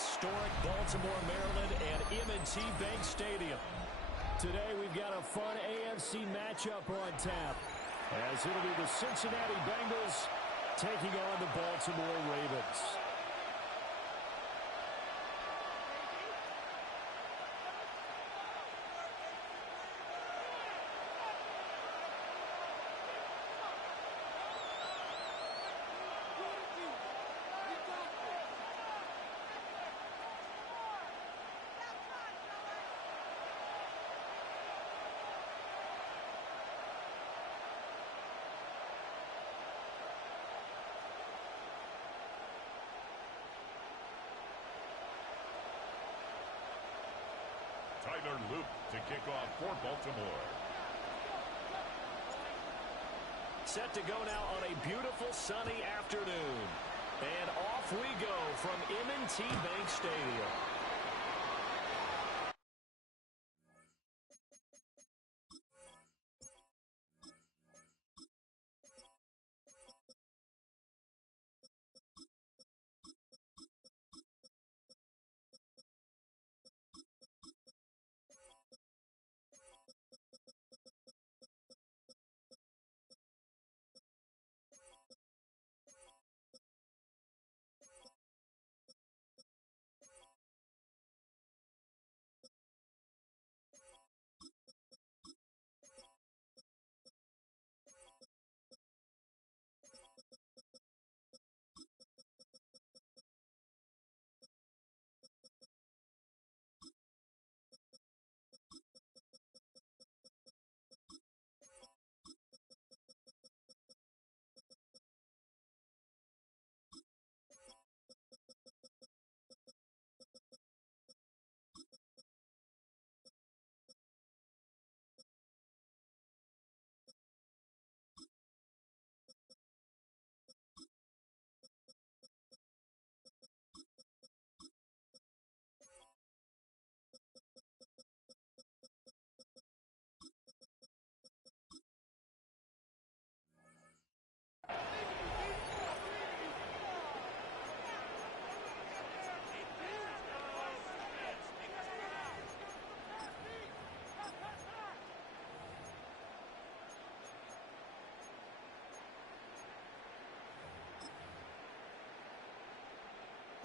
historic Baltimore, Maryland, and M&T Bank Stadium. Today, we've got a fun AFC matchup on tap, as it'll be the Cincinnati Bengals taking on the Baltimore Ravens. Tyler Luke to kick off for Baltimore. Set to go now on a beautiful sunny afternoon. And off we go from M&T Bank Stadium.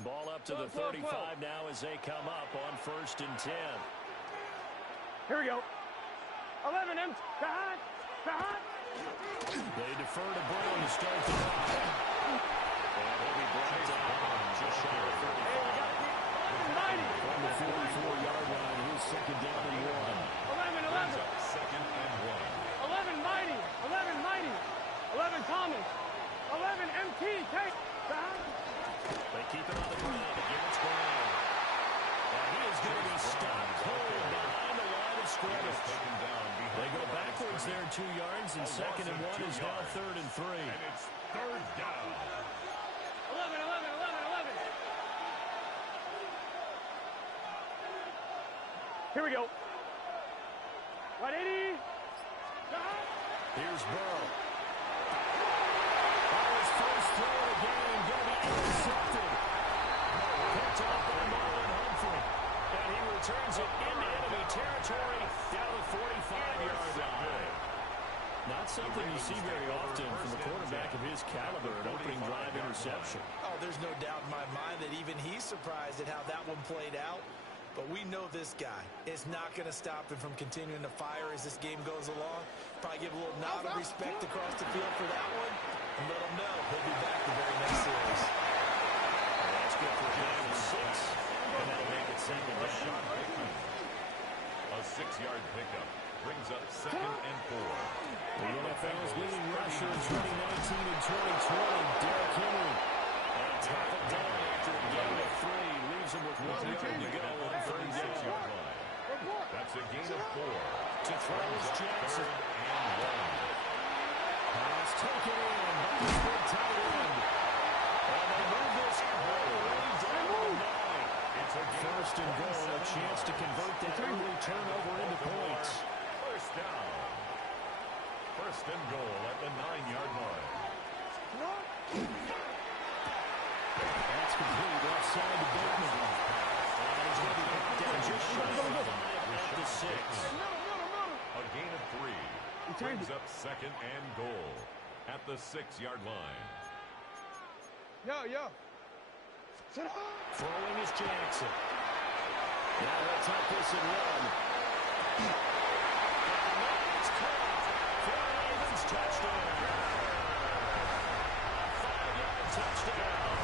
Ball up to the 35 now as they come up on 1st and 10. Here we go. 11 M. Behind. They defer to Brown to start the drive. And he'll be brought down just shy of 35. From the 44-yard line, here's 2nd down and 1. 11. 2nd and 1. 11 Mighty. 11 Thomas. 11 MT. Take. Behind. They keep it on the ground. Against Brown. And he is going to be stopped cold behind the line of scrimmage. They go backwards there 2 yards, and 2nd and 1 is now 3rd and 3. And it's 3rd down. 11. Here we go. 180. Here's Burrow. His first throw of the game going to be intercepted. Picked off by Marlon Humphrey. And he returns it into enemy territory down the 45-yard line. Not something you see very often from a quarterback of his caliber, an opening drive interception. Oh, there's no doubt in my mind that even he's surprised at how that one played out. But we know this guy is not going to stop him from continuing to fire as this game goes along. Probably give a little nod of respect across the field for that one. And let him know he'll be back the very next series. That's good for a gain of 6. And that'll make it 2nd down. A 6-yard pickup brings up 2nd and 4. The NFL's leading rushers running 19 in 2020, Derrick Henry. And tackled down after a gain of 3. Leaves him with 1 yard to go on 3rd down. That's a gain of 4. To throw is Jackson. 3rd and 1. Pass taken in by the big tight end. And they move this all the way down to 9. It's a 1st and goal, a chance to convert that early turnover into points. 1st down. 1st and goal at the 9-yard line. That's complete left side to Bateman. Brings up second and goal at the 6-yard line. Yo. Throwing is Jackson. Now they'll take this and run. And it's caught for a Ravens touchdown. A 5-yard touchdown.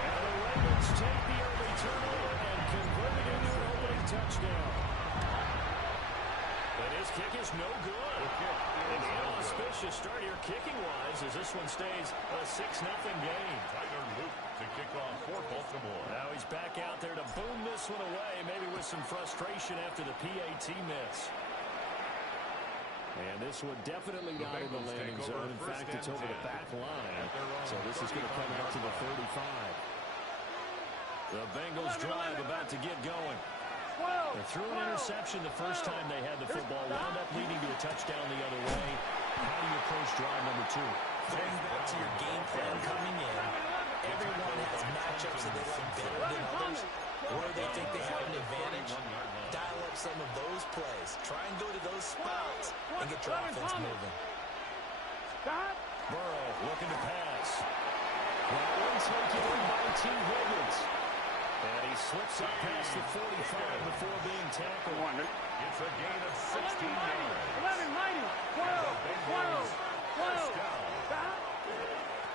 And the Ravens take the early turnover and convert it into an opening touchdown. And his kick is no good. An inauspicious start here kicking-wise as this one stays a 6-0 game. Tyler Luke to kick off for Baltimore. Now he's back out there to boom this one away, maybe with some frustration after the PAT miss. And this one definitely not in the landing zone. In fact, it's over the back line. So this is going to come out to the 35. The Bengals drive about to get going. They threw an interception the first time they had the football, wound up leading to a touchdown the other way. How do you approach drive number 2? Going back to your game plan coming in, everyone has matchups that they like better than others, or they think they have an advantage. Dial up some of those plays. Try and go to those spots and get your offense moving. Burrow looking to pass. That one taken in by T. Higgins. And he slips up past the 45 before being tackled. It's a gain of 16 yards. 12.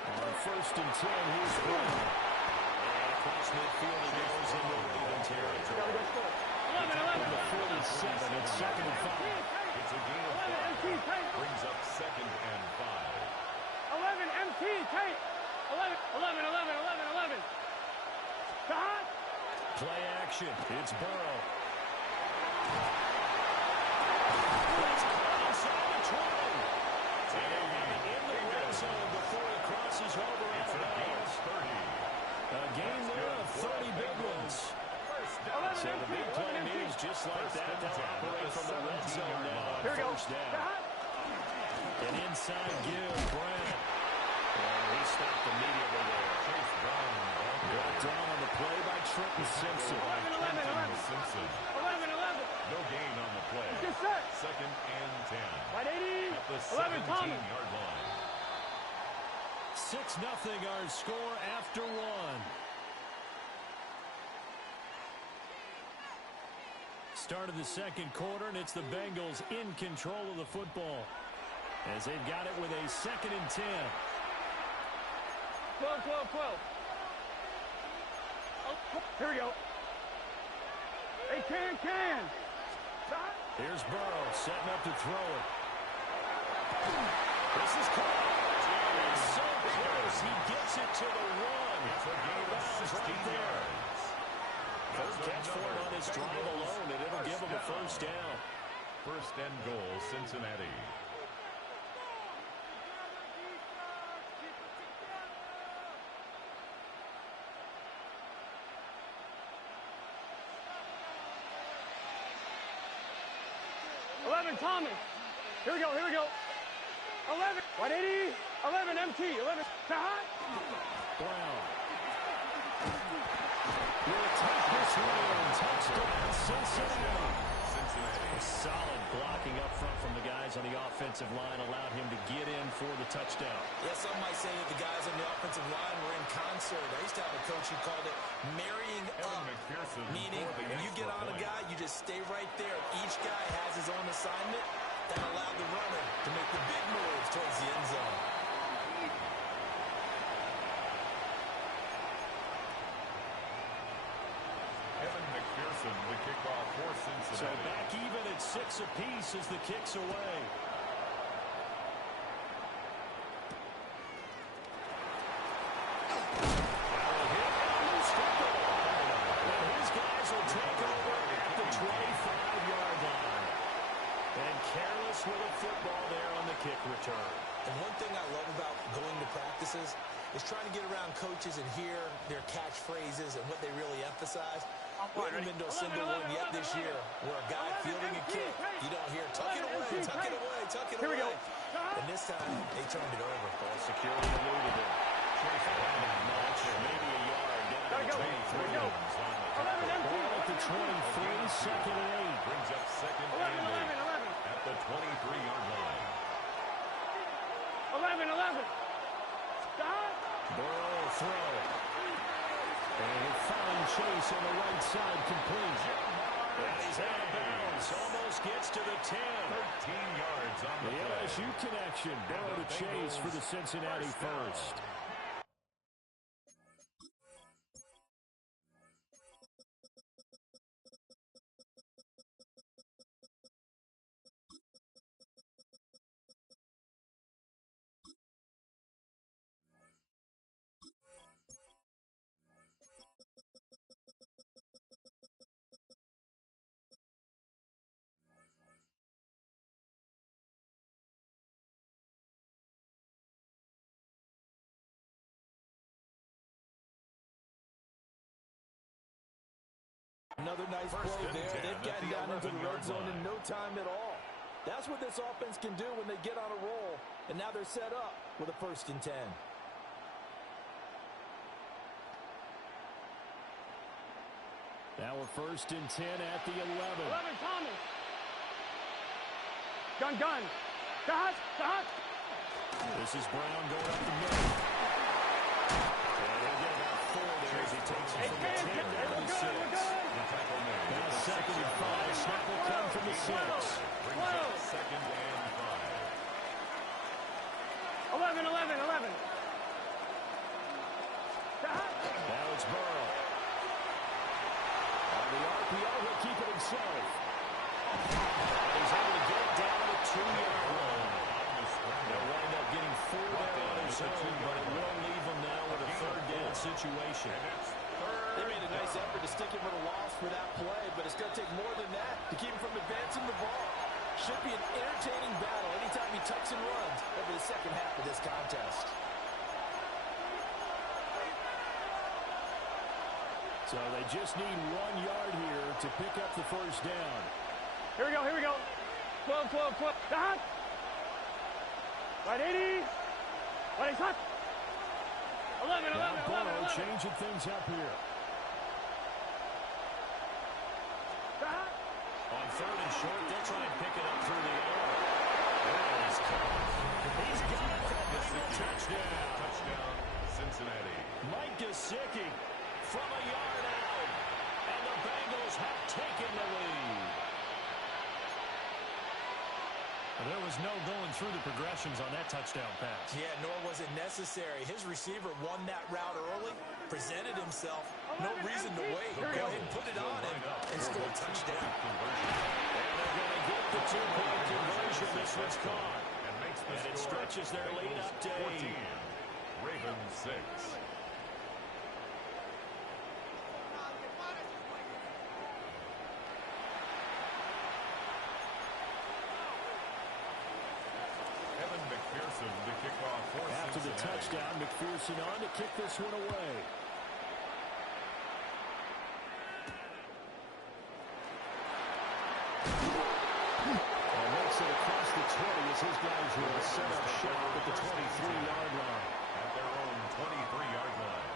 On first and 10, here's Brown. And across midfield, he goes into Raven territory. 11. The 47, it's second and 5. It's a gain of 5. Brings up second and 5. 11 MT, Tate. 11. Play action. It's Burrow. Inside the 20. In the red zone before he crosses over out of bounds. A game there of 30 big ones. So the big play means just like that, they'll operate from the red zone now on first down. An inside give, Brown. And he stopped immediately there. Chase Brown. Brought down on the play by Trenton Simpson. 11. Simpson. 11. No gain on the play. Second and 10. Right 80. At the 11 Thomas. 17-yard line. 6-0 our score after one. Start of the second quarter, and it's the Bengals in control of the football as they've got it with a second and 10. 12. Here we go. Hey, can. Here's Burrow setting up to throw it. This is caught. He's so close. He gets it to the 1. It's a gain of 16 yards. Third catch for him on his drive alone, and it'll give him a first down. First and goal, Cincinnati. Thomas. Here we go. 11. 180. 11 MT. 11. Brown. Will take this one. Touchdown, Cincinnati. A solid blocking up front from the guys on the offensive line allowed him to get in for the touchdown. Yeah, some might say that the guys on the offensive line were in concert. I used to have a coach who called it marrying up, meaning when you get on a guy, you just stay right there. Each guy has his own assignment. That allowed the runner to make the big moves towards the end zone. The kickoff for Cincinnati. So back even at 6 apiece as the kick's away. And his guys will take over at the 25-yard line. And careless with a football there on the kick return. And one thing I love about going to practices is trying to get around coaches and hear their catchphrases and what they really emphasize. We haven't been to a single one yet this year where a guy fielding a kick, you don't hear, tuck it away. Here we go. And this time, they turned it over. Ball security eluded him. Notch, maybe a yard down to 23. Ball at the 23, second and 8. Brings up second and 8 at the 23-yard line. 11, 11. Stop. Burrow will throw. And a fine chase on the right side complete. And he's out of bounds. Almost gets to the 10. 13 yards on the play. LSU connection. Burrow to chase for the Cincinnati first. Another nice play there. They've gotten down into the red zone in no time at all. That's what this offense can do when they get on a roll. And now they're set up with a 1st and 10. Now a 1st and 10 at the 11. 11, Thomas. Gun. Dot. This is Brown going up the middle. And he'll get about 4 there as he takes it from the 10 down to the 6. Now 2nd and 5. Snap will come from the 6. Brings up 2nd and 5. 11. Dot. Now it's Burrow. On the RPO, he'll keep it himself. He's able to get it down to the 2-yard line. They'll wind up getting 4 there on his own, but it will leave them now with a 3rd down situation. They made a nice effort to stick him with a loss for that play, but it's going to take more than that to keep him from advancing the ball. Should be an entertaining battle anytime he tucks and runs over the second half of this contest. So they just need 1 yard here to pick up the 1st down. Here we go. 12. Dot. Right 80. Right hot. 11. Changing things up here. Dot. On 3rd and short, they'll try and pick it up through the air. He's got it for a Bengal touchdown. Touchdown, Cincinnati. Mike Gesicki from a yard out. And the Bengals have taken the lead. There was no going through the progressions on that touchdown pass. Yeah, nor was it necessary. His receiver won that route early, presented himself. No reason to wait. Go ahead and put it on him and score a touchdown. And they're going to get the 2-point conversion. This one's caught. And it stretches their lead up to 8. Ravens 6. McPherson to kick off for After the touchdown, McPherson on to kick this one away. And makes it across the 20 as his guys will set up shop at the 23-yard line. At their own 23-yard line.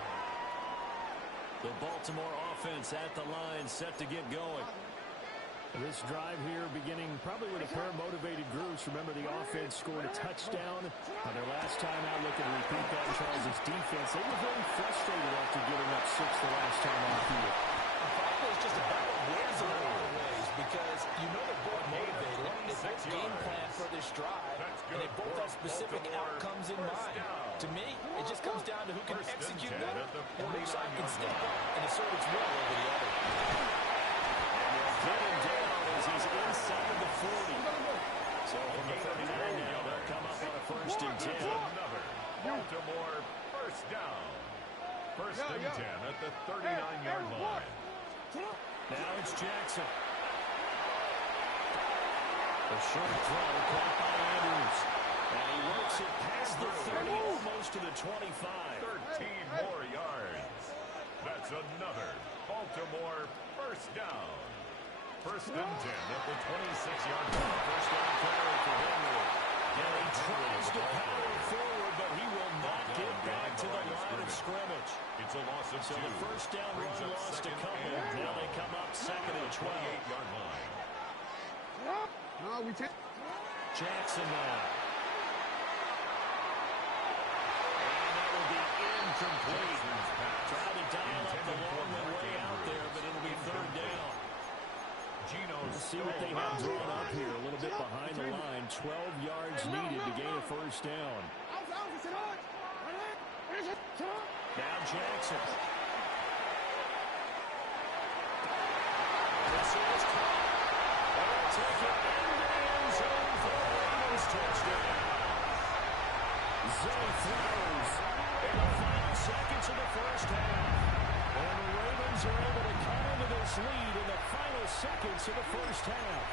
The Baltimore offense at the line, set to get going. This drive here beginning probably with a pair of motivated groups. Remember, the offense scored a touchdown on their last time out. Look at repeat that in Charles' defense. They were very frustrated after giving up 6 the last time on the field. It's just about wins in a lot of ways because you know they're both motivated. They both game plan for this drive, and they both have specific outcomes in mind. To me, it just comes down to who can execute better and which side can step up and assert its will over the other. Get him down as he's inside the 40. So from the 39 now, they'll come up on a 1st and 10. Another Baltimore 1st down. 1st and 10 at the 39-yard line. Now it's Jackson. A short throw caught by Andrews. And he works it past the 30, almost to the 25. 13 more yards. That's another Baltimore 1st down. 1st and 10 at the 26-yard line. 1st down carry for Henry. And he tries to power forward, but he will not get back to the line of scrimmage. It's a loss of 2. So the 1st down run lost a couple. Now they come up 2nd and 12. 28-yard line. No, we take. Jackson now. complete. Tried to dial up the long way out there, but it'll be third down. Let's see what they have drawn up here. A little bit behind the line. 12 yards needed to gain a first down. Now Jackson. This is caught. They'll take it into the end zone for the Ravens touchdown. Zay Flowers in the final seconds of the first half. And the Ravens are able to cut into this lead in the final seconds of the first half.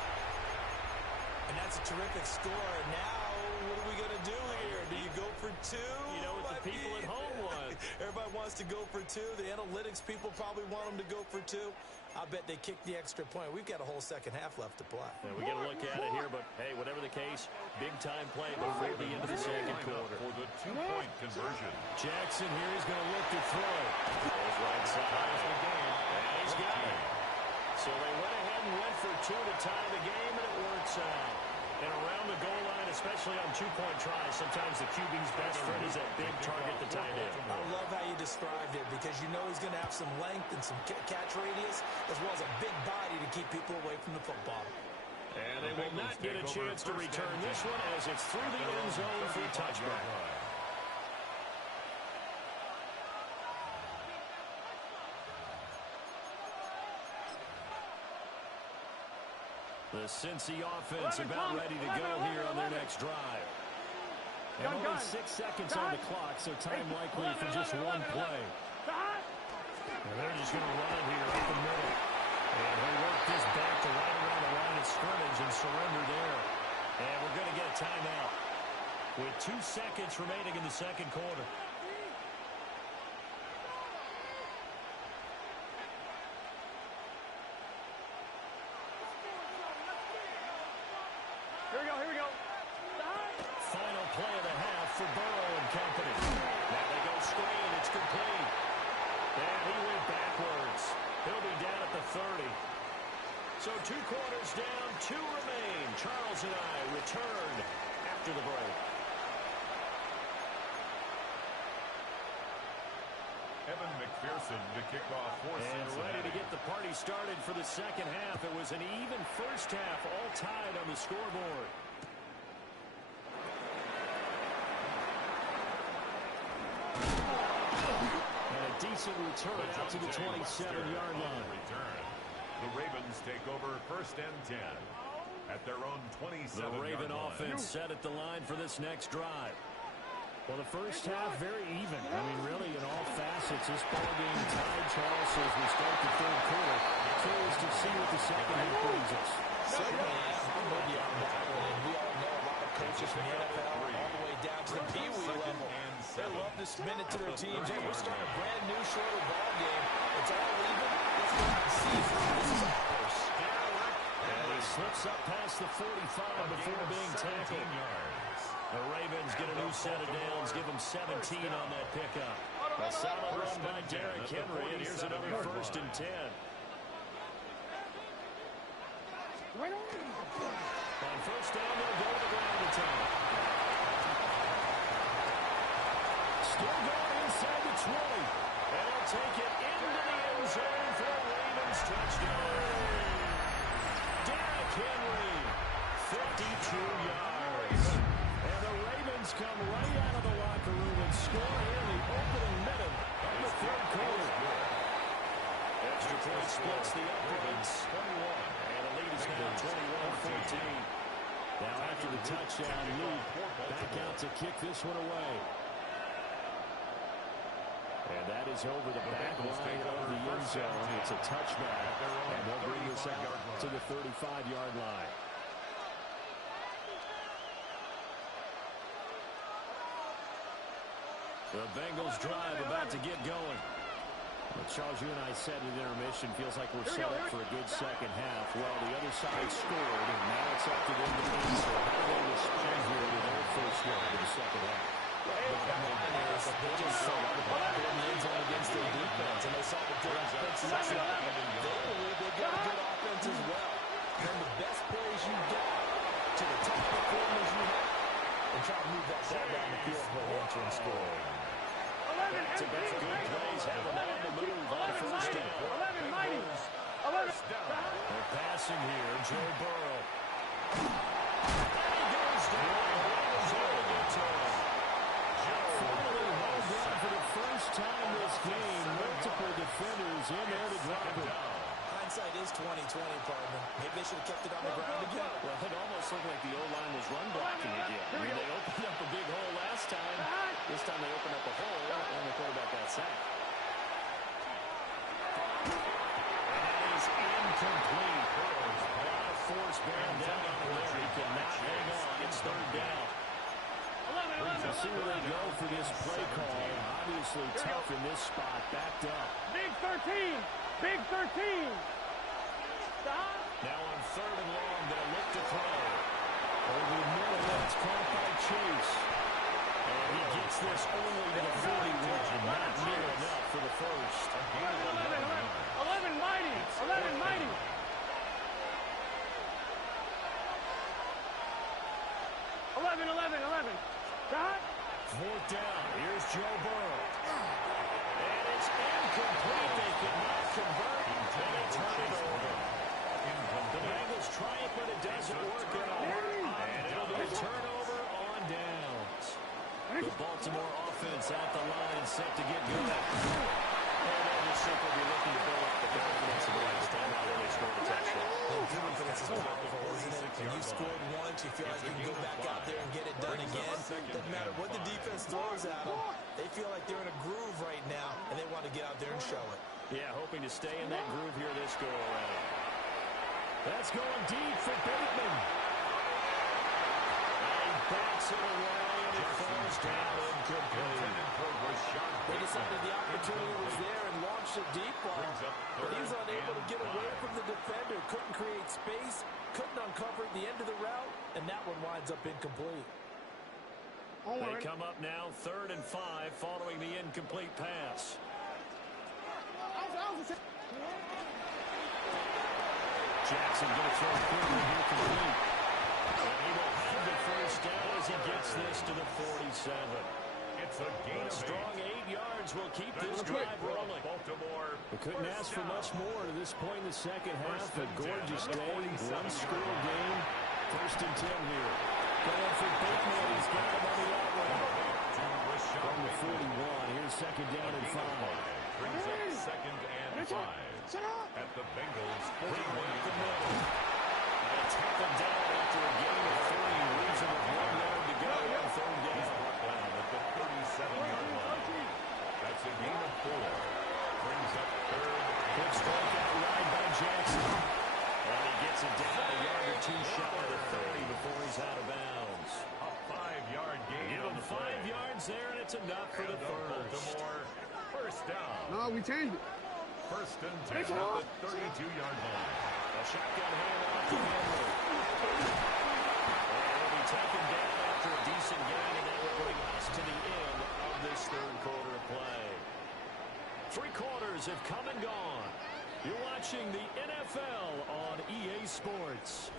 And that's a terrific score. Now, what are we going to do here? Do you go for two? You know what the people at home want. Everybody wants to go for two. The analytics people probably want them to go for two. I bet they kick the extra point. We've got a whole second half left to play. Yeah, we get a look at it here, but hey, whatever the case, big-time play before the end of the second quarter. For the two-point conversion. Jackson here is going to look to throw. Goes right side. And he's got it. So they went ahead and went for two to tie the game, and it works out. And around the goal line, especially on two-point tries, sometimes the QB's best friend is that big target, the tight end. I love how you described it because you know he's going to have some length and some catch radius as well as a big body to keep people away from the football. And they will not get a chance to return this one as it's through the end zone for a touchback. The Cincy offense about ready to go here on their next drive. And only 6 seconds on the clock, so time likely for just one play. And they're just going to run it here up the middle. And he'll work this back to right around the line of scrimmage and surrender there. And we're going to get a timeout with 2 seconds remaining in the second quarter. Here we go. Final play of the half for Burrow and company. Now they go screen. It's complete. And he went backwards. He'll be down at the 30. So 2 quarters down, 2 remain. Charles and I return after the break. Evan McPherson to kick off for And ready to get the party started for the second half. It was an even first half, all tied on the scoreboard. And a decent return out to the 27-yard line. The Ravens take over first and 10 at their own 27-yard line. The Raven offense set at the line for this next drive. Well, the first half, very even. I mean, really, in all facets, this ball game tied, Charles, as we start the third quarter. Curious to see what the second half brings us. Certainly, I'm with you on that one. And we all know a lot of coaches from the NFL all the way down to the Pee Wee level. They love to spin it to their teams. Hey, we're starting a brand new, shorter ball game. It's all even. Let's go out and see how this is ours. And he slips up past the 45 before being tackled. The Ravens get a new set of downs, give them 17 on that pickup. A solid run by Derrick Henry, and here's another first and 10. On first down, they'll go to the ground attack. Still going inside the 20. And he'll take it into the end zone for a Ravens touchdown. Derrick Henry, 52 yards. And the Ravens come right out of the locker room and score here in the opening minute of the third quarter. Extra point splits the uprights. 21. And the lead is now 21-14. Now after the touchdown, Luke back out to kick this one away. And that is over the back line of the end zone. It's a touchback. And they'll bring this out to the 35-yard line. The Bengals drive about to get going. Well, Charles, you and I said in intermission, feels like we're set up for a good second half. Well, the other side scored, and now it's up to them to answer. How do they respond here to their first drive in the second half? They just saw the ball in the end zone against their defense, and they saw the good offense. They believe they got a good offense as well. From the best plays you got to the top performers you have, and try to move that ball down the field for an answer and score. Back-to-back passing here. Joe Burrow. And he goes down. He's able to get to him. Finally hauled down for the first time this game. Multiple defenders in there to drop it. Hindsight is 20/20, partner. Maybe they should have kept it on the ground again. Well, it almost looked like the O-line was run blocking again. They opened up a big hole last time. This time they opened up a hole, and the quarterback got sacked. And it is incomplete. A lot of force bearing down on him there. He cannot hang on. It's third down. We'll see where they go for this play call. Obviously tough in this spot. Backed up. Big 13. Big 13. Stop. Now on third and long, they'll look to throw. Over the middle, that's caught by Chase. And he gets this only to the 41. Not near enough for the first. 11 mighty. 11 mighty. 11. Stop. Fourth down. Here's Joe Burrow. And it's incomplete. They cannot convert. And they turn it over. The Bengals try it, but it doesn't work at all. And it'll be a turnover on downs. The Baltimore offense at the line, set to get going. And they'll just simply be looking to build up the confidence of the last time out when they scored a touchdown. Confidence is powerful, isn't it? When you've scored once, you feel like you can go back out there and get it done again. Doesn't matter what the defense throws at them. They feel like they're in a groove right now, and they want to get out there and show it. Yeah, hoping to stay in that groove here this go-around. That's going deep for Bateman. And he backs it away, and it falls down incomplete. They decided the opportunity was there and launched a deep ball, but he was unable to get away from the defender. Couldn't create space, couldn't uncover the end of the route, and that one winds up incomplete. They come up now 3rd and 5 following the incomplete pass. Jackson going to throw a quickly here complete. And he will have the first down as he gets this to the 47. It's a gain of strong 8 yards will keep this drive rolling. Baltimore. We couldn't ask for much more to this point in the second half. A gorgeous day, one-score game. 1st and 10 here. Going for Bateman. He's got him on the out route. From the 41. Here's 2nd down and 5. Brings up 2nd and 5. At the Bengals 41. And tackled down after a gain of 3. Leaves him with 1 yard to go on 3rd down. Down at the 37-yard line. That's a gain of 4. Brings up 3rd. Quick strikeout ride by Jackson. And he gets it down a yard or 2 shy of the 30 before he's out of bounds. A 5-yard gain. Give him 5 yards there, and it's enough for the first. Baltimore 1st down. No, we changed it. 1st and 10 at the 32-yard line. A shotgun handoff to Henry. And it'll be taken down after a decent gain, and that will bring us to the end of this 3rd quarter of play. 3 quarters have come and gone. You're watching the NFL on EA Sports.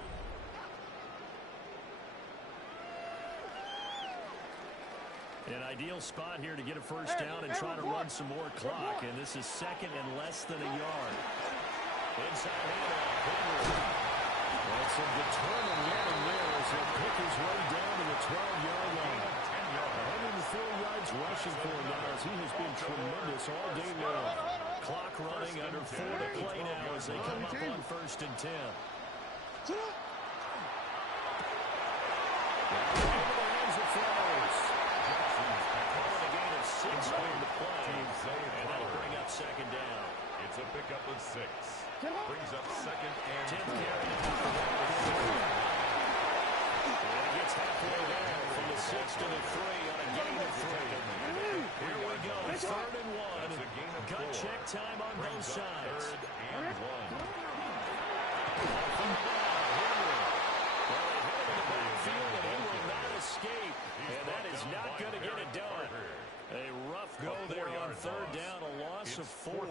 An ideal spot here to get a first down and try to run some more clock. And this is 2nd and less than a yard. Inside handoff, Henry. And some determined running there as he'll pick his way down to the 12-yard line. 104 yards rushing for him now as he has been tremendous all day long. Clock running under 4 to play now as they come up on 1st and 10. Into the hands of Flowers. Calling a gain of 6 on the play. And that'll bring up 2nd down. It's a pickup of 6. Brings up 2nd and 10th carry. And he gets halfway there from the 6 to the 3 on a gain of 3. Here we go. 3rd and 1. That's a gain of 4. Gut check time on both sides. 3rd and 1. Field, and he will not escape. And that is not going to get it done. A rough go there on 3rd down, a loss of 4.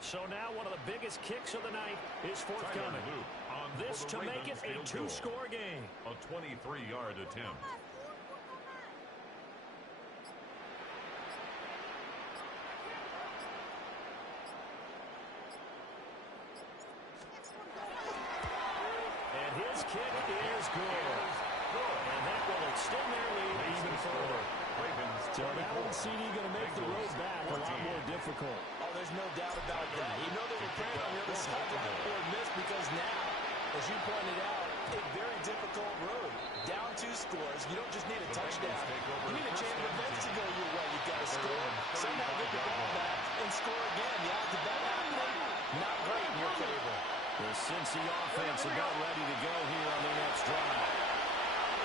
So now one of the biggest kicks of the night is forthcoming. This to make it a 2-score game. A 23-yard attempt. kick is good. And that will extend their lead even further. So that one, CD, going to make the road back a lot more difficult. Oh, there's no doubt about that. You know they were praying on the other side of that board miss because now, as you pointed out, a very difficult road. Down 2 scores. You don't just need a touchdown. You need a chain of events to go your way. You've got to score, somehow get the ball back, and score again. The odds of that happening, not great in your favor. The Cincy offense about ready to go here on their next drive.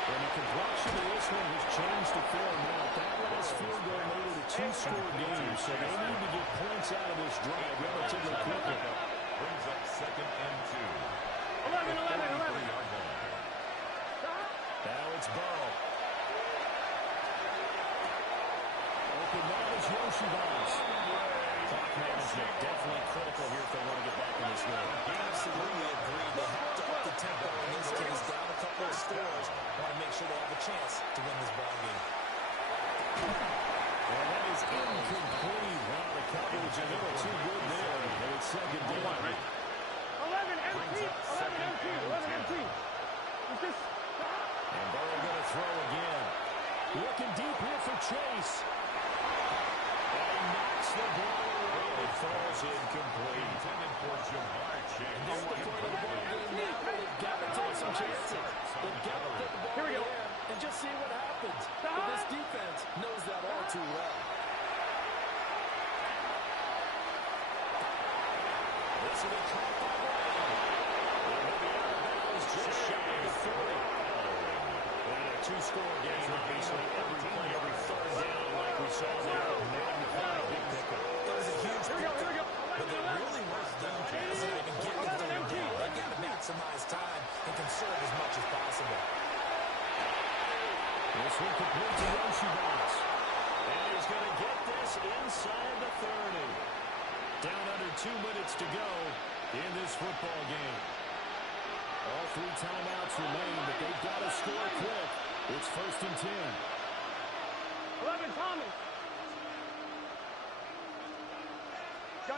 And the complexion of this one has changed to 4-0. That last field goal made it a 2-score game, so they need to get points out of this drive relatively quickly. Brings up 2nd and 2. 11. Now it's Burrow. Open man is Yoshibas. Clock management definitely critical here if they want to get back in this game. Absolutely agree. They have to up the tempo in this case, down a couple of scores. Want to make sure they have a chance to win this ball game. And that is incomplete. Wow, the coverage a little too good there. And it's 2nd down. 11 empty. And Burrow going to throw again. Looking deep here for Chase. And he knocks the ball away. It falls incomplete. Intended for Jamar Chase. That's the point of the ball game now. They've got to take some chances. They've got to put the ball in the air and just see what happens. But this defense knows that all too well. This will be caught by Brown. He'll be out of bounds just shy of 40. And a 2-score game, obviously. Every play, every 3rd down, like we saw there. Big pickup. It was a huge pickup, but they really weren't done passing even getting the 3rd down. They've got to maximize time and conserve as much as possible. This one complete to Yoshibas. And he's going to get this inside the 30. Down under 2 minutes to go in this football game. All 3 timeouts remain, but they've got to score quick. It's 1st and 10. 11 Thomas.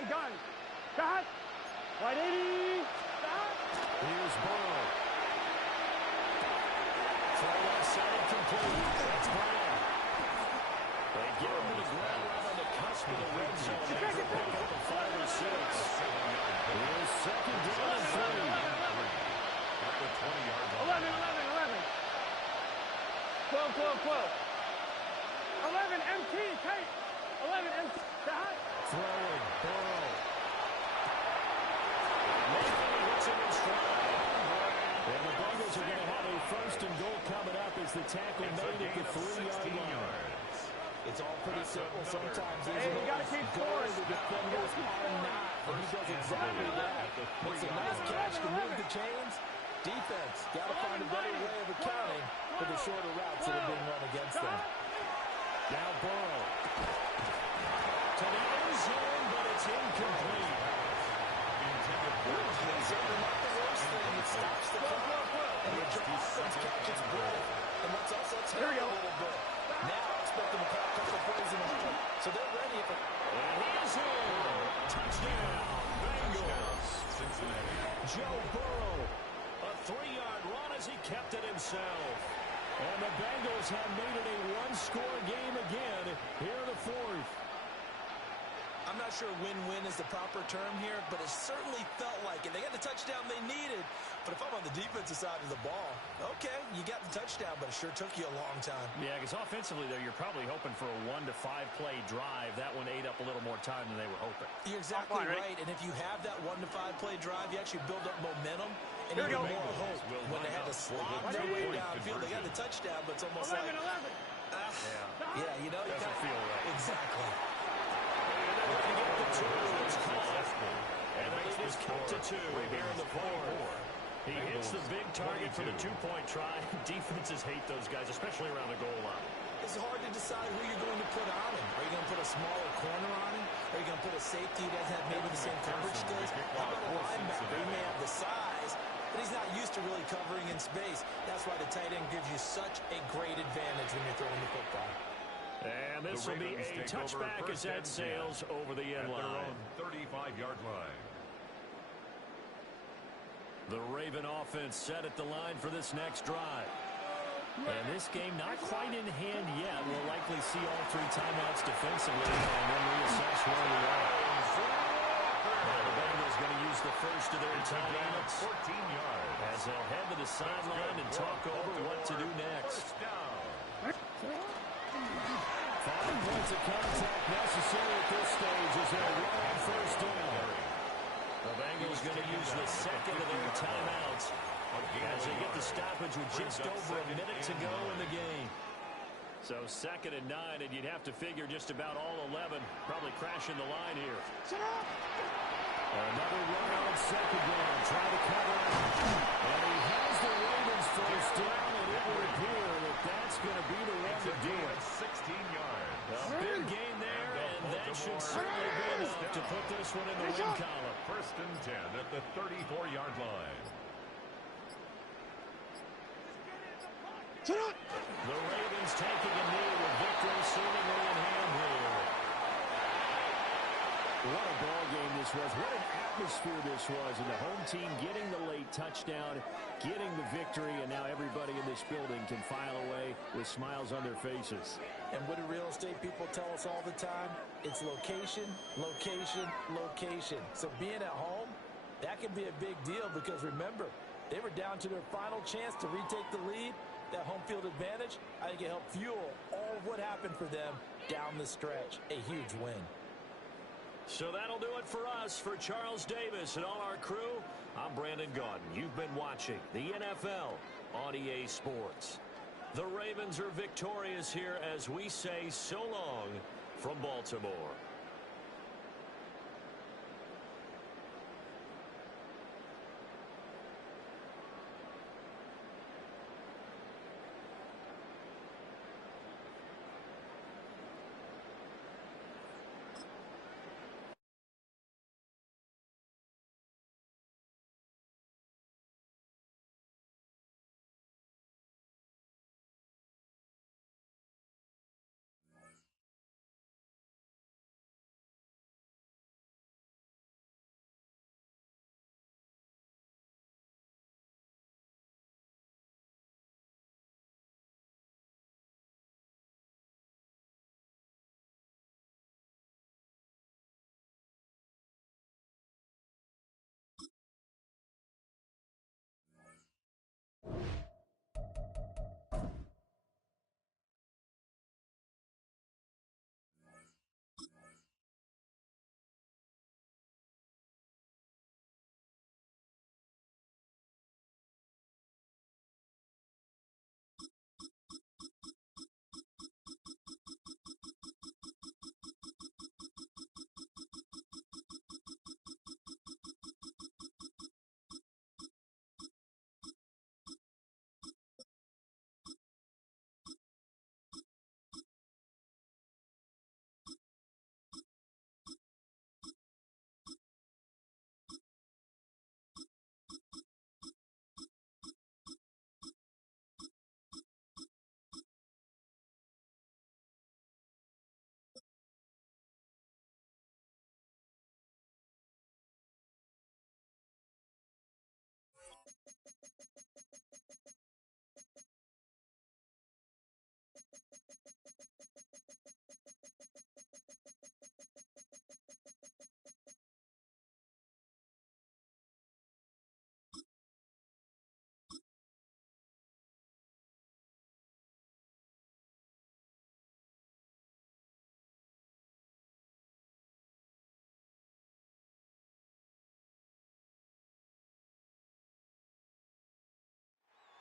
Gun. Got. Right 80. Got. Here's Burrow. Throw left side complete. That's Brown. They get him to the ground right on the cusp of the red zone. They pick up a 5 or 6. Here's 2nd down and 3. At the 20-yard line. 11. 12. 11 empty. Kate. 11 empty. Got. Throwing, Burrow. Nathan hits him in stride. And the Bengals are going to have a 1st and goal coming up as the tackle made at the 3-yard line. It's all pretty simple sometimes, isn't Hey, you it? got to keep Go scoring. where the defenders are not, and he does exactly that. Makes a nice catch to move the chains. Defense, got to find a better way of accounting for the shorter routes that are being run against them. Now Burrow. To the end zone, but it's incomplete. It's certainly not the worst thing. It stops the clock, and lets your offense catch its breath, and lets us exhale a little bit. Now expect them to call a couple of plays in a minute, so they're ready if it... And he's in. Touchdown, Bengals. Cincinnati. Joe Burrow. A 3-yard run as he kept it himself. And the Bengals have made it a 1-score game again here in the 4th. I'm not sure win-win is the proper term here, but it certainly felt like it. They got the touchdown they needed, but if I'm on the defensive side of the ball, okay, you got the touchdown, but it sure took you a long time. Yeah, because offensively, though, you're probably hoping for a 1 to 5 play drive. That one ate up a little more time than they were hoping. You're exactly right, and if you have that 1 to 5 play drive, you actually build up momentum and even more hope. When they had to slob their way downfield, they got the touchdown, but it's almost 11. yeah, you know, you Doesn't feel right. Exactly. And they just cut to 2 here in the 4th. He hits the big target for the 2-point try. Defenses hate those guys, especially around the goal line. It's hard to decide who you're going to put on him. Are you going to put a smaller corner on him? Are you going to put a safety who doesn't have maybe the same coverage skills? How about a linebacker? He may have the size, but he's not used to really covering in space. That's why the tight end gives you such a great advantage when you're throwing the football. And this will be a touchback as that sails over the end line. 35-yard line. The Raven offense set at the line for this next drive. And this game not quite in hand yet. We'll likely see all 3 timeouts defensively and then reassess where we are. Now the Bengals going to use the first of their timeouts 14 yards. as they'll head to the sideline and talk over what to do next. 5 points of contact necessary at this stage as they're running first down. The Bengals going to use the second of their timeouts as they get the stoppage with just over a minute to go in the game. So 2nd and 9, and you'd have to figure just about all 11 probably crashing the line here. Another run on 2nd down. Try to cover it. And he has the Ravens first down, and it would appear that that's going to be the one to do it. 16 yards. A big gain there, and that should certainly be enough to put this one in the win column. 1st and 10 at the 34-yard line. The Ravens taking a knee with victory seemingly in hand here. What a ball game this was. What an atmosphere this was. And the home team getting the late touchdown, getting the victory, and now everybody in this building can file away with smiles on their faces. And what do real estate people tell us all the time? It's location, location, location. So being at home, that can be a big deal because remember, they were down to their final chance to retake the lead. That home field advantage, I think it helped fuel all of what happened for them down the stretch. A huge win. So that'll do it for us. For Charles Davis and all our crew, I'm Brandon Gaudin. You've been watching the NFL on EA Sports. The Ravens are victorious here as we say so long from Baltimore.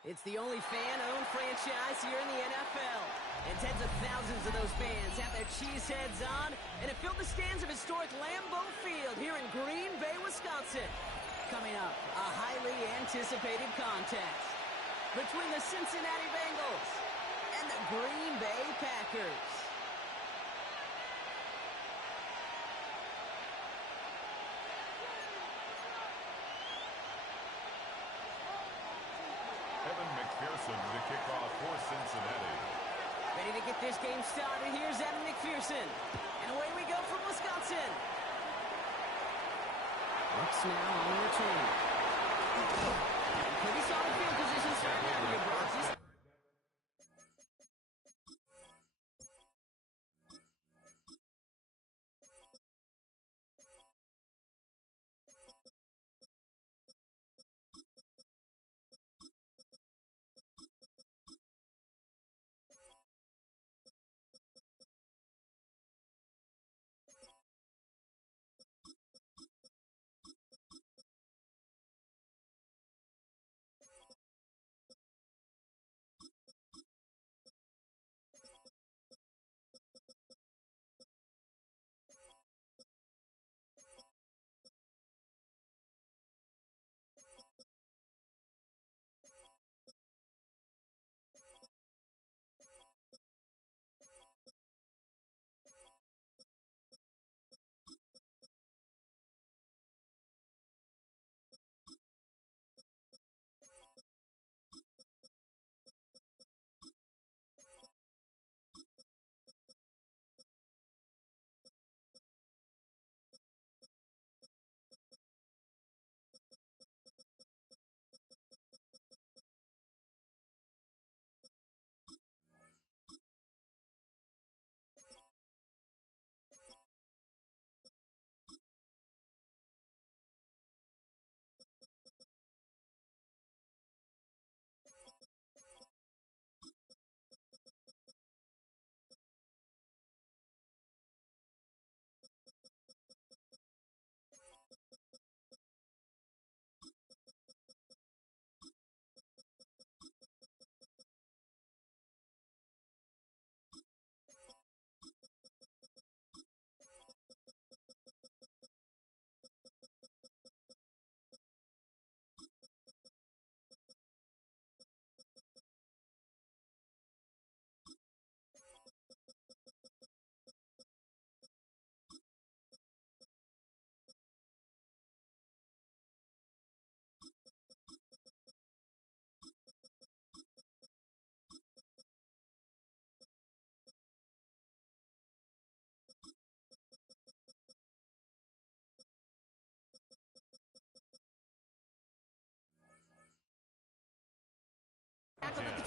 It's the only fan-owned franchise here in the NFL. And tens of thousands of those fans have their cheeseheads on and have filled the stands of historic Lambeau Field here in Green Bay, Wisconsin. Coming up, a highly anticipated contest between the Cincinnati Bengals and the Green Bay Packers. McPherson to kick off for Cincinnati. Ready to get this game started. Here's Evan McPherson. And away we go from Wisconsin. Looks now on the return.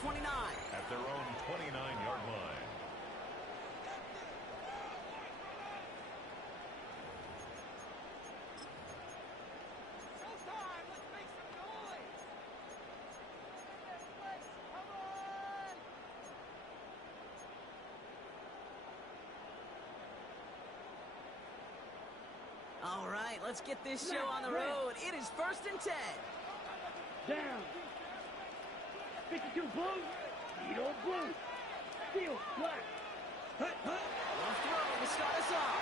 29. At their own 29-yard line. All right, let's get this show on the road. It is 1st and 10. Down. 52 blue. Edo blue. Steel black. Hut, hut. Left throw to start us off.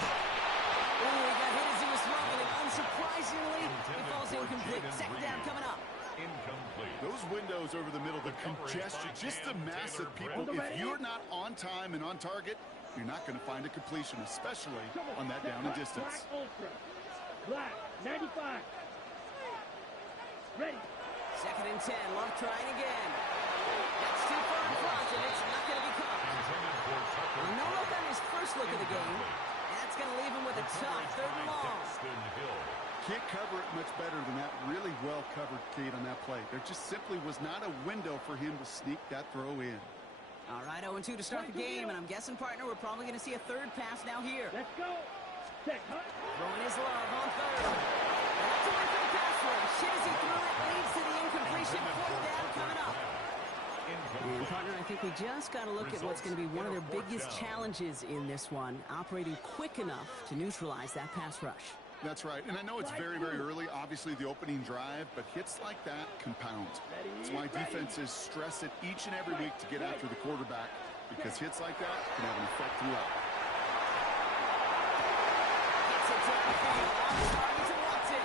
Oh, he got hit as he was throwing, and unsurprisingly, he falls incomplete. Second down coming up. Incomplete. Those windows over the middle, the congestion, just the mass of people. If you're not on time and on target, you're not going to find a completion, especially on that down and distance. Black Ultra. Black 95. Ready. 2nd and 10. Love trying again. That's too far in front, and it's not going to be caught. No look on his first look of the game. That's going to leave him with a tough 3rd and long. Can't cover it much better than that. Really well covered, Kate, on that play. There just simply was not a window for him to sneak that throw in. All right, 0-2 to start the game, and I'm guessing, partner, we're probably going to see a 3rd pass now here. Let's go. Set, hut. Throwing his love on 3rd. That's away from the pass rush. Shit as he threw it leads to the incompletion. 4th down coming up. And, partner, I think we just got to look at what's going to be one of their biggest challenges in this one, operating quick enough to neutralize that pass rush. That's right, and I know it's very, very early, obviously the opening drive, but hits like that compound. That's why defenses stress it each and every week to get after the quarterback, because hits like that can have an effect throughout. Gets it downfield, on target to Watson.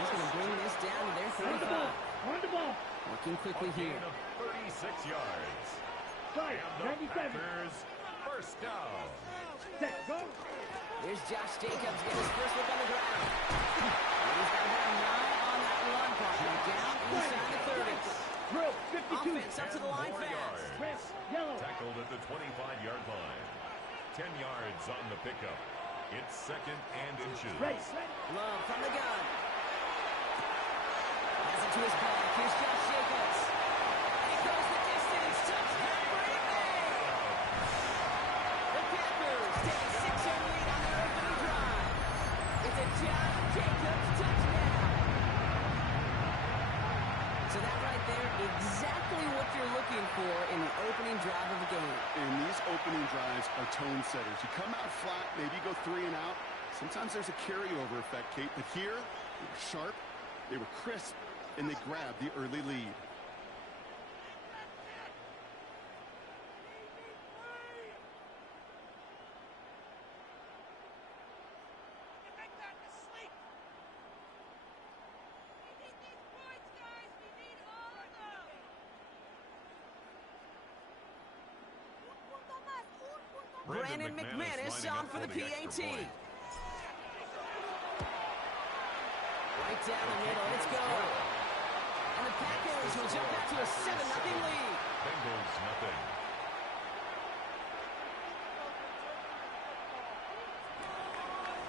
He's going to bring this down to their 35. On the ball. Working quickly here. 36 yards. Five, And the 97. Packers, first down. Set, go. Here's Josh Jacobs getting his first look on the ground. He's got about 9 on that run, partner. Down inside the 30s. Drill, 52. Offense up to the line 4 fast. yards. Red, yellow. Tackled at the 25-yard line. 10 yards on the pickup. It's 2nd and inches. Ready. Love from the gun. Has it to his back. Here's Josh Jacobs. And he goes the distance. Touchdown, Green Bay. The Packers take a 6-0 lead on their opening drive. It's a Josh Jacobs touchdown. So that right there, exactly what you're looking for in the opening drive of the game. And these opening drives are tone setters. You come out flat, maybe you go 3 and out. Sometimes there's a carryover effect, Kate, but here, they were sharp, they were crisp, and they grabbed the early lead. Brandon McManus on for the PAT. Right down the middle. Let's go. And the Packers will jump back to a 7-0 lead. Bengals, nothing.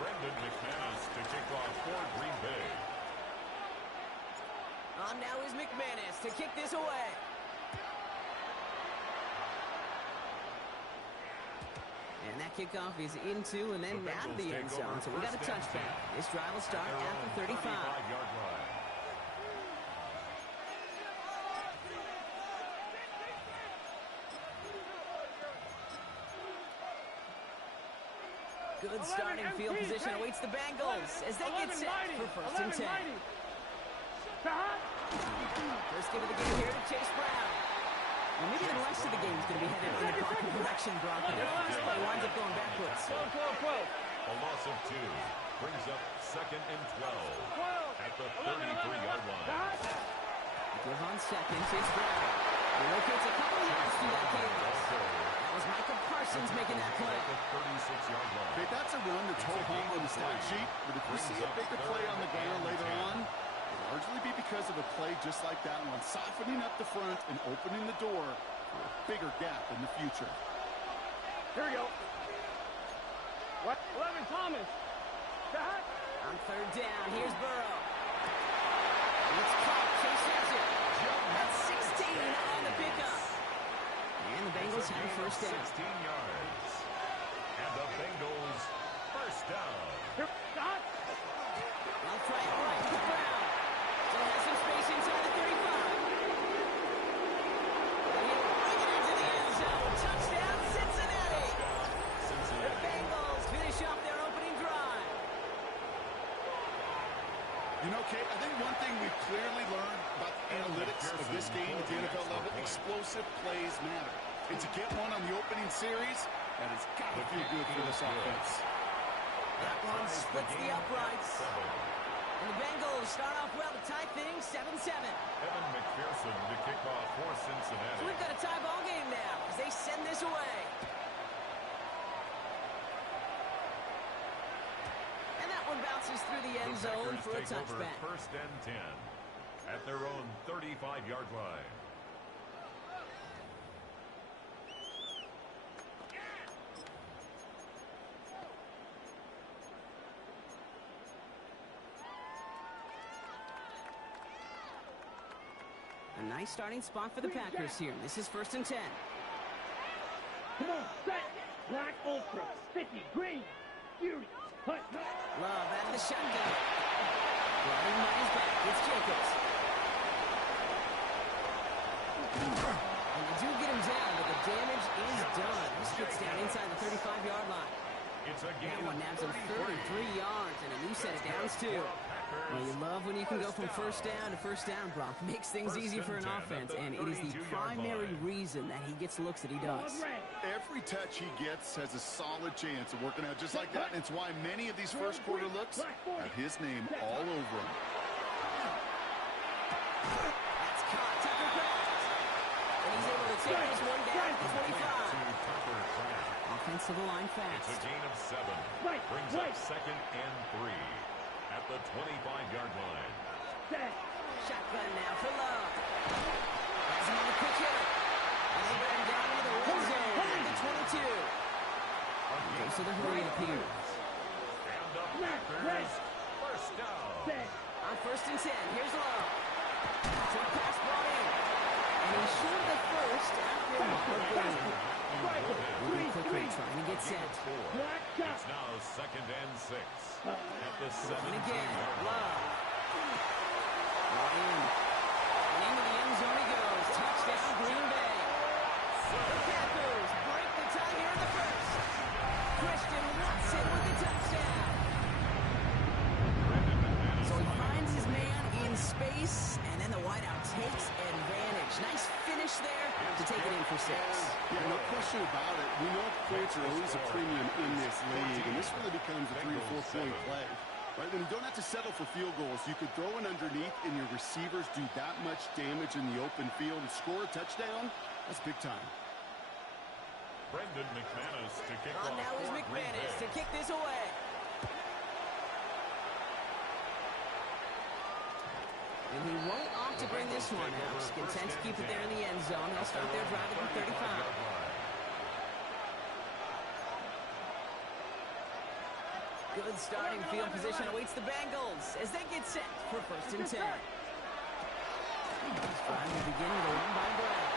Brandon McManus to kick off for Green Bay. On now is McManus to kick this away. And that kickoff is into and then out of the end zone. So we got a touchback. This drive will start at the 35. Good starting field position awaits the Bengals as they get set for 1st and 10. First give of the game here to Chase Brown. Well, maybe the rest of the game is going to be headed in the proper direction, Brock, but their first play winds up going backwards. A loss of 2 brings up 2nd and 12 at the 33-yard line. Give on second, Chase Brown. He locates a couple yards through that chaos. That was Michael Parsons making that play. Okay, that's a run that's whole home on the stat sheet, but if we see a bigger play on the ground later on, it'll largely be because of a play just like that one, softening up the front and opening the door for a bigger gap in the future. Here we go. What? 11 Thomas. On 3rd down, here's Burrow. It's caught. Chase has it. That's 16 on the first down. 16 yards. And the Bengals first down. Left, right for Brown. Still has some space inside the 35. And he'll bring it into the end zone. Touchdown, Cincinnati. The Bengals finish off their opening drive. You know, Kate, I think one thing we've clearly learned about the analytics of this game at the NFL level, explosive plays matter. And to get one on the opening series, that has got to feel good for this offense. That one splits the uprights. And the Bengals start off well to tie things 7-7. Evan McPherson to kick off for Cincinnati. So we've got a tie ball game now as they send this away. And that one bounces through the end zone for a touchback. First and 10 at their own 35-yard line. A nice starting spot for the Packers here. This is first and 10. Come on, set. Black, ultra, sticky, green, fury. Hut. Love out of the shotgun. Running by his back. It's Jacobs. And they do get him down, but the damage is done. This gets down inside the 35-yard line. It's a game. That one nabs him 33 yards and a new set of downs, too. Well, you love when you can go from first down to first down, Brock. Makes things easy for an offense, and it is the primary reason that he gets the looks that he does. Every touch he gets has a solid chance of working out just like that, and it's why many of these first quarter looks have his name all over them. That's caught. Tucker Craft. And he's able to take this one down to 25. Offensive line fast. It's a gain of 7. Brings up second and 3 at the 25-yard line. Shotgun now for Love. Has him on the quick hitter. And they got him down into the red zone at the 22. Goes to the hurry, it appears. And the Packers first down. On first and 10, here's Love. Short pass brought in. And he's short of the first after a moving quickly, trying to get set. It's now second and 6 at the 7. And again, Love. Ryan. And into the end zone he goes. Touchdown, Green Bay. The Packers break the tie here in the first. Christian Watson with the touchdown. So he finds his man in space, and then the wideout takes advantage. Nice finish there to take it in for 6. Yeah, no question about it. We know points are always a premium in this league, and this really becomes a 3 or 4 point play. Right? When you don't have to settle for field goals, you could throw it underneath, and your receivers do that much damage in the open field and score a touchdown. That's big time. Brendan McManus to kick off. Now is McManus to kick this away. And he won't opt to bring this one out. Content to keep it there in the end zone. They'll start their drive at the 35. Good starting field position awaits the Bengals as they get set for first and 10. This drive will begin with a run by Brown.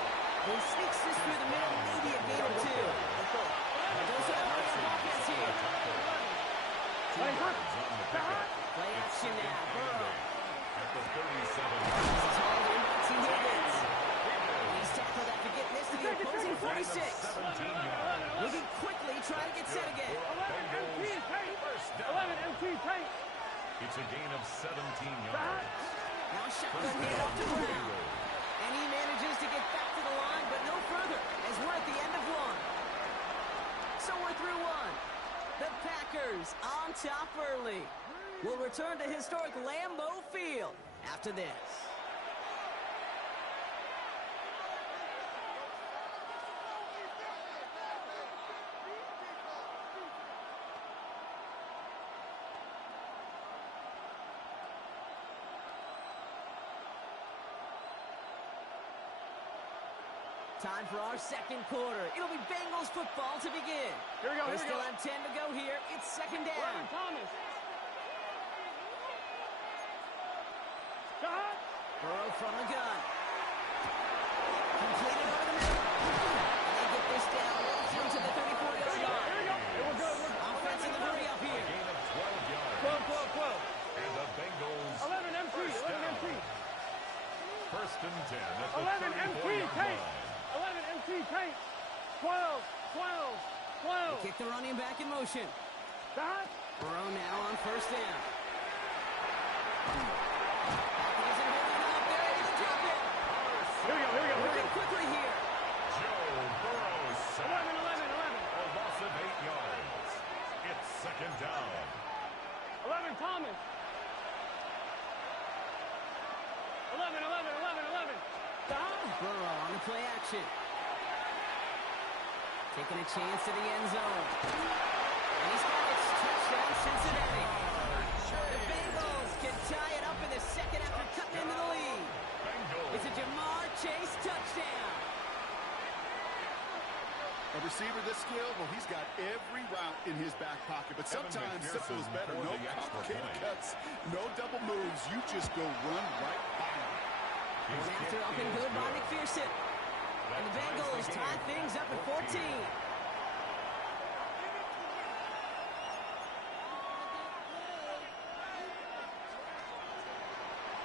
He sneaks this through the middle, maybe a gain or 2. Goes to the hurry up offense here. Play action now. Burrow. At the 37. This is hauled in by T. Higgins. He's tackled after getting this to the opposing 46. Moving quickly, trying to get set again. It's a gain of 17 yards. Now shotgun hand off to Brown. And he manages to get back to the line, but no further, as we're at the end of 1. So we're through 1. The Packers on top early. We'll return to historic Lambeau Field after this. Time for our second quarter. It'll be Bengals football to begin. Here we go, They here we still go. have 10 to go here. It's second down. Thomas. Burrow from the gun. Completed over the middle. And they get this down First and 10 at the 11 MT 34-yard paint. line. 11 MT paint. 12, 12, 12. Kick the running back in motion. Stop. Burrow now on first down. He's in holding up there. He's drop it. Here we go, here we go, here we Moving go. quickly here. Joe Burrow 11, 11, 11. a loss of 8 yards. It's second down. 11, Thomas. 11, 11, 11, 11. Stop. Burrow on the play action. Taking a chance to the end zone. And he's got it. Touchdown, Cincinnati. The Bengals can tie it up in the second after cutting into the lead. It's a Jamar Chase touchdown. A receiver this skilled, well, he's got every route in his back pocket. But sometimes simple is better. No complicated cuts, no double moves. You just go run right by him. Going after up and good by McPherson. And the Bengals tie things up at 14.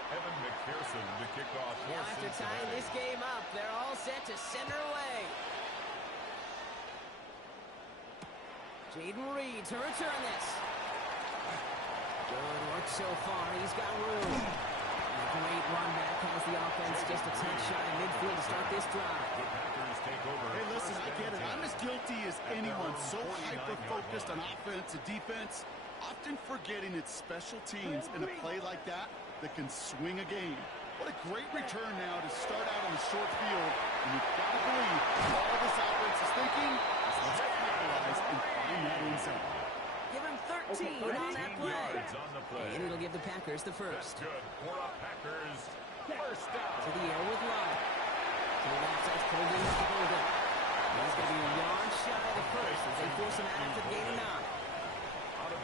Evan McPherson to kick off for Now after tying Cincinnati. this game up, they're all set to send her away. Jaden Reed to return this. Good work so far. He's got room. A great run back has the offense just a touch shy of midfield to start this drive. The Packers take over. Hey, listen, I get it. I'm as guilty as anyone. So 49-yard hyper-focused on line. offense and defense, often forgetting it's special teams in a play like that that can swing a game. What a great return now to start out on the short field. And you've got to believe all this offense is thinking is let's capitalize and find that end zone. Give him 13 on that play. Yards on the play. And it'll give the Packers the That's first. good for a Packers first down. To the air with Love. To the left side, pulled in with Golden. He's going to be a yard shy of the first as they force him out after the gain of 9.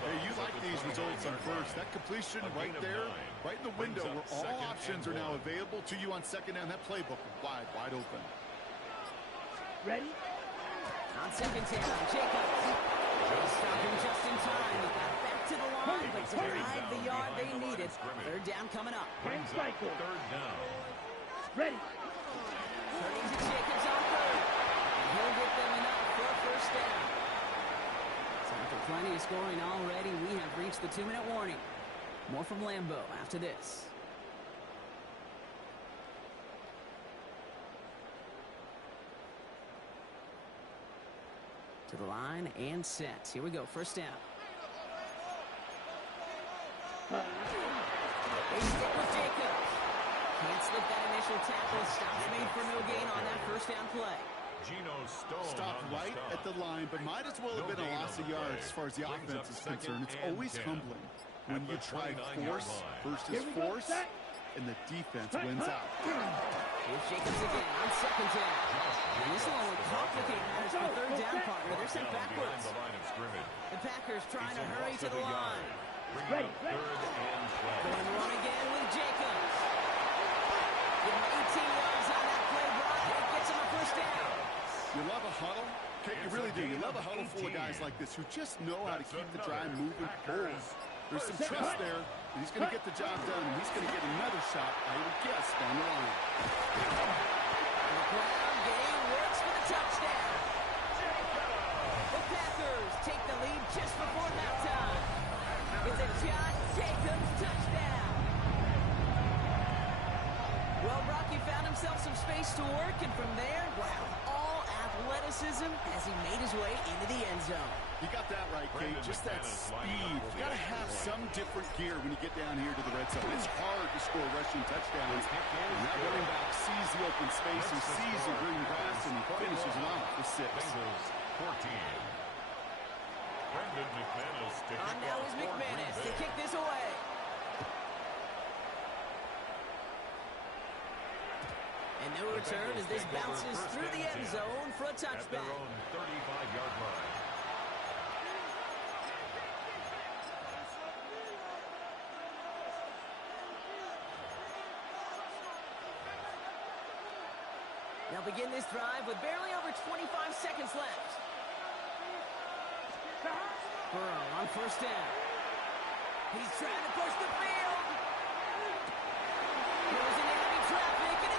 Hey, you like these results on first. That completion right there, right in the window where all options are now available to you on second down. That playbook wide open. Ready? On second down, Jacobs. They stop him just in time. He got back to the line, but to drive the yard they needed. Third down coming up. Hands cycle. Third down. Ready? Turning to Jacobs on third. And he'll get them enough for a first down. So after plenty of scoring already, we have reached the 2-minute warning. More from Lambeau after this. To the line and set. Here we go. First down. They stick with Jacobs. Can't slip that initial tackle. Stops made for no gain on that first down play. Geno Stone Stopped on the right stop. at the line, but might as well have been a loss of yards as far as the offense is concerned. It's always humbling when you try force versus force, and the defense wins out. Here's Jacobs again on second down. And this will only complicate matters for third down, partner. They're sent backwards. The line of scrimmage. The Packers trying to hurry to the line. Bringing up third and 12. Going run again with Jacobs. Give him 18 yards on that play, Brock, and it gets him a first down. You love a huddle? Okay, you really do. You love a huddle full of guys like this who just know how to keep the drive moving forward. There's some trust there, and he's going to get the job done, and he's going to get another shot, I would guess, down the line. And the ground game works for the touchdown. The Packers take the lead just before halftime. It's a Josh Jacobs touchdown. Well, Brock, he found himself some space to work, and from there, wow, all athleticism as he made his way into the end zone. You got that right, Kate. Just that speed. You got to have some different gear when you get down here to the red zone. It's hard to score rushing touchdowns. And that running back sees the open space, he sees the green grass, and he finishes it off with 6. Bengals 14. Brendan McManus to On kick now off is for McManus to Green Bay. kick this away. And no return as this bounces through the end zone for a At their touchback. own 35-yard line. They'll begin this drive with barely over 25 seconds left. Burrow on first down. He's trying to push the field. Goes into heavy traffic, and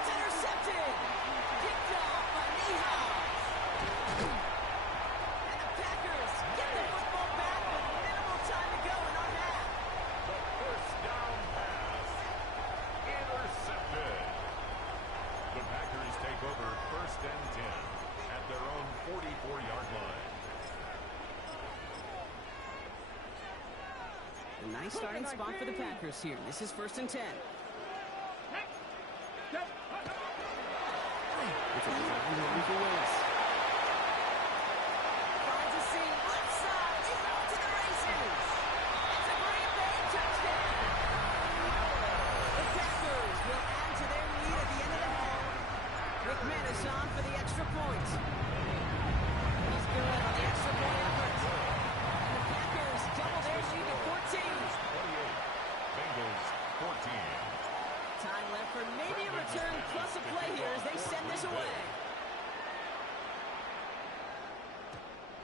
Nice starting spot for the Packers here. This is 1st and 10. It's a design run for Willis. Finds a seam. Left side. He's off to the races. It's a Green Bay touchdown. The Packers will add to their lead at the end of the half. McManus on for the extra point. He's good on the extra point effort. And the Packers double their lead to 14. 28. Bengals 14. Time left for maybe a return plus a play here as they send this away.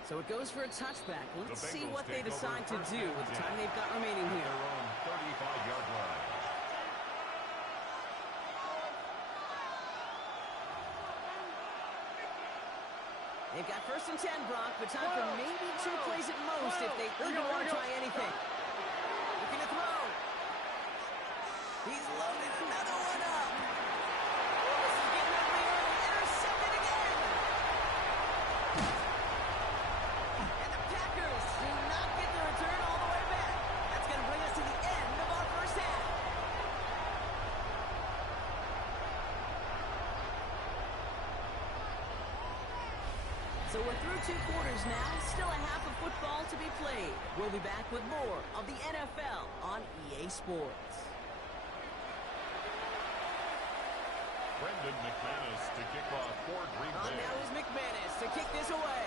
So it goes for a touchback. Let's see what they decide to do with the time they've got remaining here. 35-yard line. They've got 1st and 10, Brock, but time for maybe 2 plays at most if they even want to try anything. Looking to throw. He's loaded another one up. This is getting ugly early. Intercepted again. And the Packers do not get the return all the way back. That's going to bring us to the end of our first half. So we're through 2 quarters now. Still a half of football to be played. We'll be back with more of the NFL on EA Sports. Brendan McManus to kick off for Green Bay. Now is McManus to kick this away.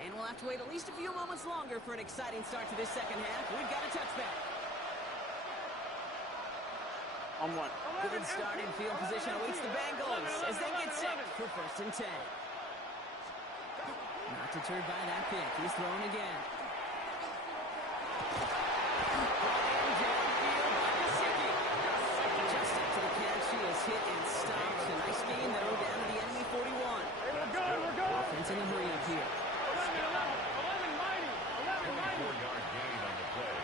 And we'll have to wait at least a few moments longer for an exciting start to this second half. We've got a touchback. On one. Good start in field position awaits the Bengals as they get set for 1st and 10. Not deterred by that pick. He's throwing again. Just up to the catch. He is hit and stopped. A nice gain, though, down to the enemy 41. We're going. Offense in the hurry up here. 11 mighty. 4-yard gain on the play.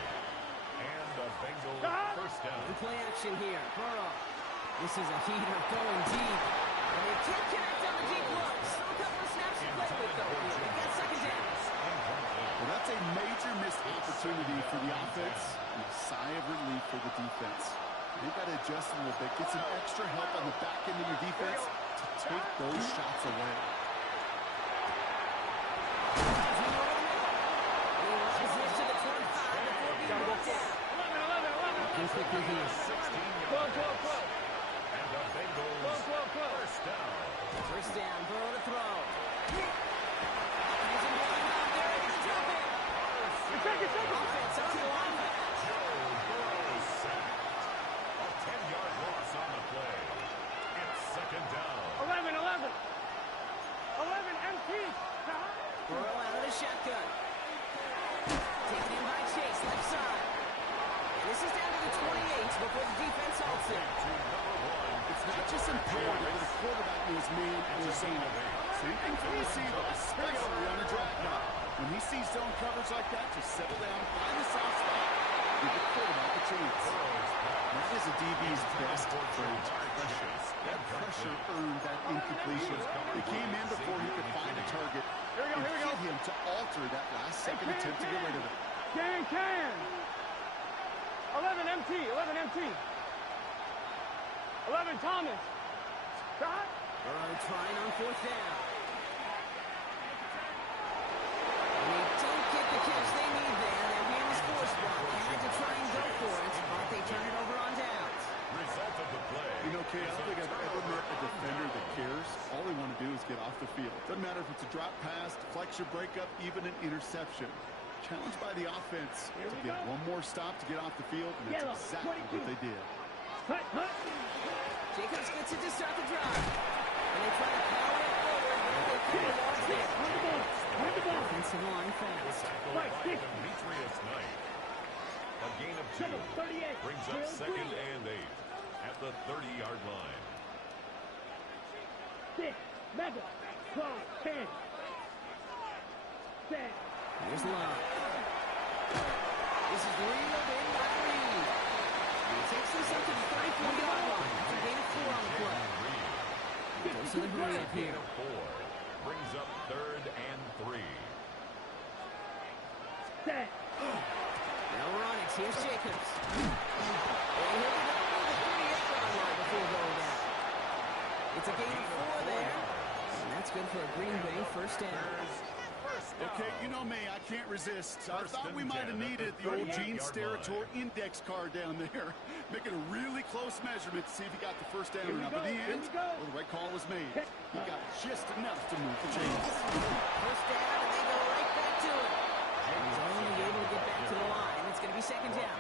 And the Bengals first down. The play action here. Burrow. This is a heater going deep. And they can't connect on the deep look. Still a couple of snaps to play with, though. They've got 2nd down. Well, that's a major missed opportunity for the offense and a sigh of relief for the defense. They've got to adjust a little bit, get some extra help on the back end of your defense to take those shots away. Quickly here. 12. And the Bengals first down. First down, Burrow to throw. He's in blind out there. He's going to drop it. Offense up to the line. Joe Burrow sacked. A 10-yard loss on the play. It's 2nd down. 11 empty. Burrow out of the shotgun. Taken in by Chase, left side. This is down to the 28 before the defense halts him. It's not just imperative that the quarterback knows man or zone. Same thing for the receiver, especially on a drag route. When he sees zone coverage like that, just settle down, find the soft spot, give the quarterback a chance. That is a DB's best trait, pressure. That pressure earned that incompletion. He came in before he could find a target and get him to alter that last-second attempt to get rid of it. Can. 11 MT. 11 Thomas. Shot. Burrow trying on 4th down. And they don't get the catch they need there. Their hands forced block. They had to try and go for it, but they turn it over on downs. Result of the play. You know, Kay, I don't think I've ever met a defender that cares. All they want to do is get off the field. Doesn't matter if it's a drop pass, deflection, breakup, even an interception. Challenged by the offense to get one more stop to get off the field, and that's exactly what they did. Jacobs gets it to start the drive. And they try to power it forward, but they put the yards there. Offensive line fast. Demetrius Knight. A gain of 2 brings up 2nd and 8 at the 30-yard line. 6, Mega, 12, 10. 10. Here's Love. This is reeled in by Reed. He takes this up to the 34-yard line. That's a gain of 4 on the play. Goes to the hurry up here. 4 brings up 3rd and 3. Now run it. Here's Jacobs. And he'll be down to the 38-yard line before going down. It's a gain of 4 there. And that's good for a Green Bay first down. Okay, you know me, I can't resist. I thought we might have needed the old Gene Steratore index card down there. Making a really close measurement to see if he got the first down or not. But in the end, well, the right call was made. He got just enough to move the chains. First down, and they go right back to it. He's only able to get back to the line. It's going to be second down.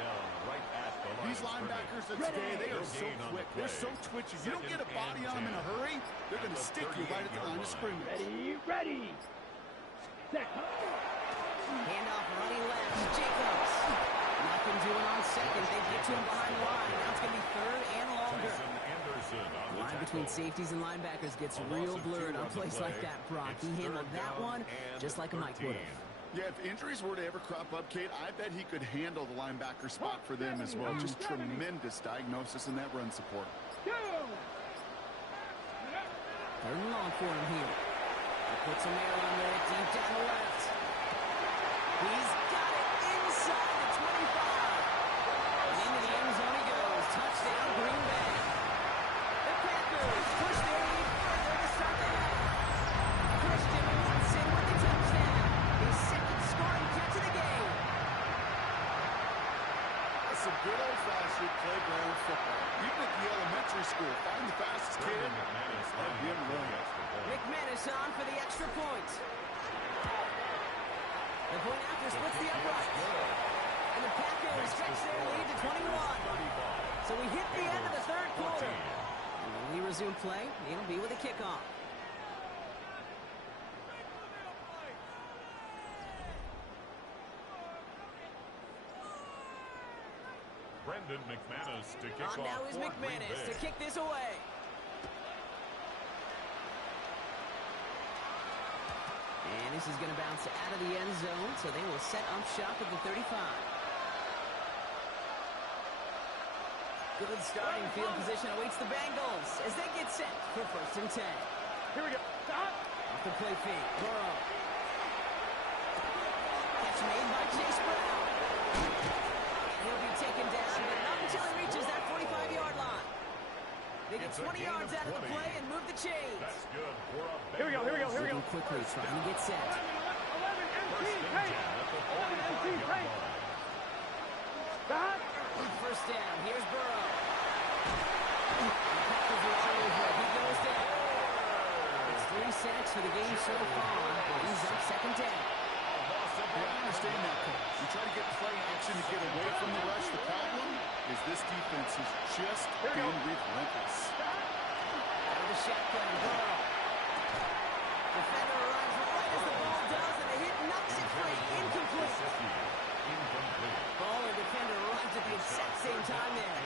These linebackers of today, they are so quick. They're so twitchy. You don't get a body on them in a hurry, they're going to stick you right at the line of scrimmage. Ready. Handoff running left. Jacobs. Nothing doing on second. They get to him behind the line. Now it's going to be third and longer. The line between safeties and linebackers gets real blurred on plays like that, Brock. He handled that one just like a Mike would have. Yeah, if injuries were to ever crop up, Kate, I bet he could handle the linebacker spot for them as well. Just tremendous diagnosis in that run support. Third and long for him here. Puts a man on there deep down the left. He's got it inside the 25. And into the end zone he goes. Touchdown, Green Bay. The Packers push their lead further to start the half. Christian Watson with the touchdown. His second scoring catch of the game. That's some good old-fashioned playground football. Even at the elementary school, find the fastest kid. Let him run. McManus on for the extra point. The point after splits the upright. And the Packers stretch their lead to 21. So we hit the end of the third quarter. And when we resume play, it'll be with a kickoff. Brendan McManus to kick off. On now is McManus to kick this away. And this is going to bounce out of the end zone, so they will set up shop at the 35. Good starting field position awaits the Bengals as they get set for first and 10. Here we go. Stop. Off the play fake, Burrow. Catch made by Chase Brown. And he'll be taken down, but not until he reaches that 45-yard line. They get 20 yards out of the play and move the chains. That's good. Here we go. Moving quickly, trying to get set. 11 MT paint. 11 MT paint. Stop. First down, here's Burrow. Packers are all over it. He goes down. It's 3 sacks for the game so far. He's up second down. I understand that, coach. You try to get play action to get away from the rush. The problem is this defense is just being relentless. Out of the shotgun, Burrow. Defender arrives right as the ball does, and the hit knocks it free. Incomplete. Ball and defender arrives at the exact same time there.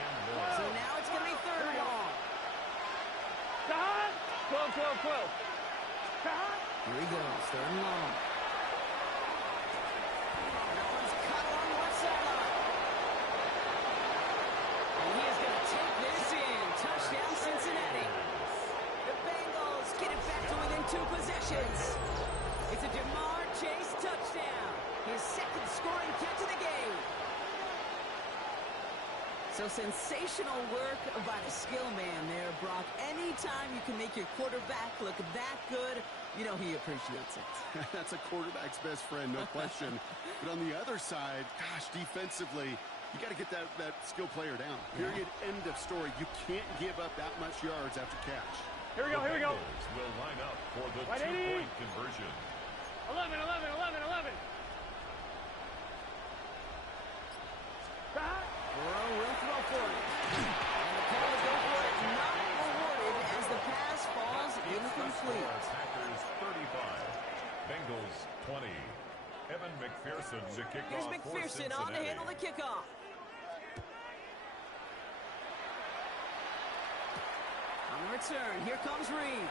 So now it's going to be third and long. Stop. 12. Stop. Here he goes, third and long. That one's cut along the left sideline. And he is going to take this in. Touchdown, Cincinnati. The Bengals get it back to within 2 possessions. It's a Jamar Chase touchdown. His second scoring catch of the game. So sensational work by the skill man there, Brock. Anytime you can make your quarterback look that good, you know he appreciates it. That's a quarterback's best friend, no question. But on the other side, gosh, defensively, you got to get that skill player down. Period. End of story. You can't give up that much yards after catch. Here we go. Will line up for the 2-point conversion. 11. Stop. Burrow will throw for it. And the call to go for it not awarded as the pass falls incomplete. Packers 35, Bengals 20. Evan McPherson to kick Here's off McPherson for on to handle the kickoff. On the return, here comes Reed.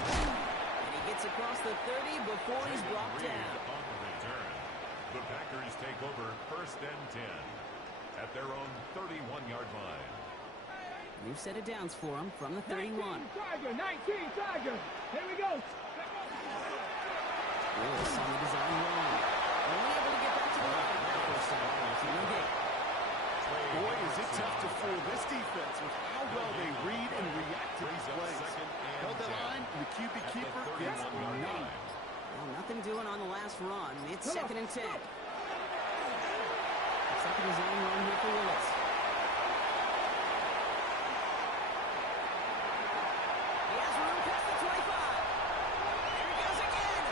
And he gets across the 30 before he's brought down. On the return, the Packers take over first and 10 at their own 31-yard line. New set of downs for him from the 31. 19 Tiger. Here we go. Lewis on the design run. Only able to get back to the line. First down, no gain. Boy, is it tough to fool this defense with how well they read and react to these plays. Held that line, and the QB keeper gets none. Well, nothing doing on the last run. It's 2nd and 10. Second design run here for Willis. He has room past the 25. There he goes again.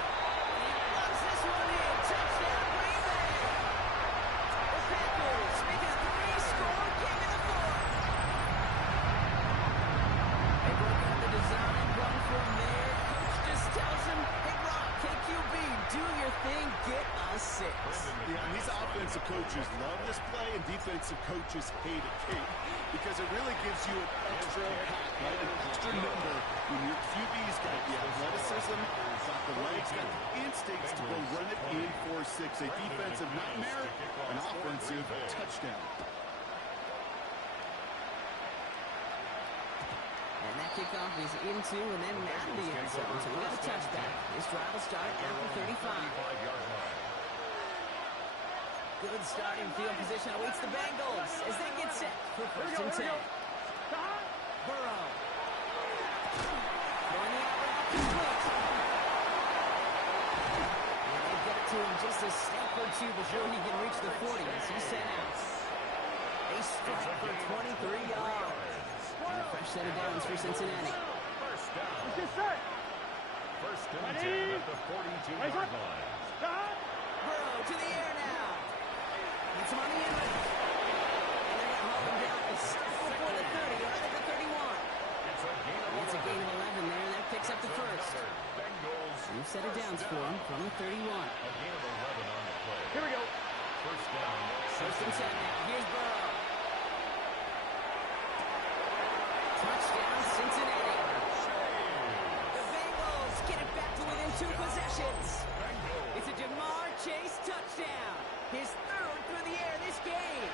He loves this one in. Touchdown, Green Bay. The Packers make it a 3-score game in the 4th. They work out the design run from there. Coach just tells him, hey, Rock, KQB, do your thing, get us 6. Yeah, and these offensive coaches love this play, and defensive coaches hate it, Kate, because it really gives you an extra pack, right? An extra number when your QB's got the athleticism, got the legs, got the instincts to go run it in for 6. A defensive nightmare, an offensive touchdown. And that kickoff is into and then out of the end zone. So we got a touchback. This drive will start at the 35. Good starting field position awaits the Bengals as they get set for 1st and 10. Burrow. Throwing the out route complete. And they get it to him just a step or two before he can reach the 40 as he's sent out. They strike for 23 yards. And a fresh set of downs for Cincinnati. First down. First and 10 at the 42-yard line. Burrow to the air now. Gets him on the end. And they're going to haul him down a step before the 30, or at the 31. It's a gain of 11 there, and that picks up the first. New set of downs for him from the 31. A gain of 11 on the play. Here we go. First down. 1st and 10 now. Here's Burrow. Touchdown, Cincinnati. The Bengals get it back to within 2 possessions. It's a Jamar Chase touchdown. His 3rd through the air this game.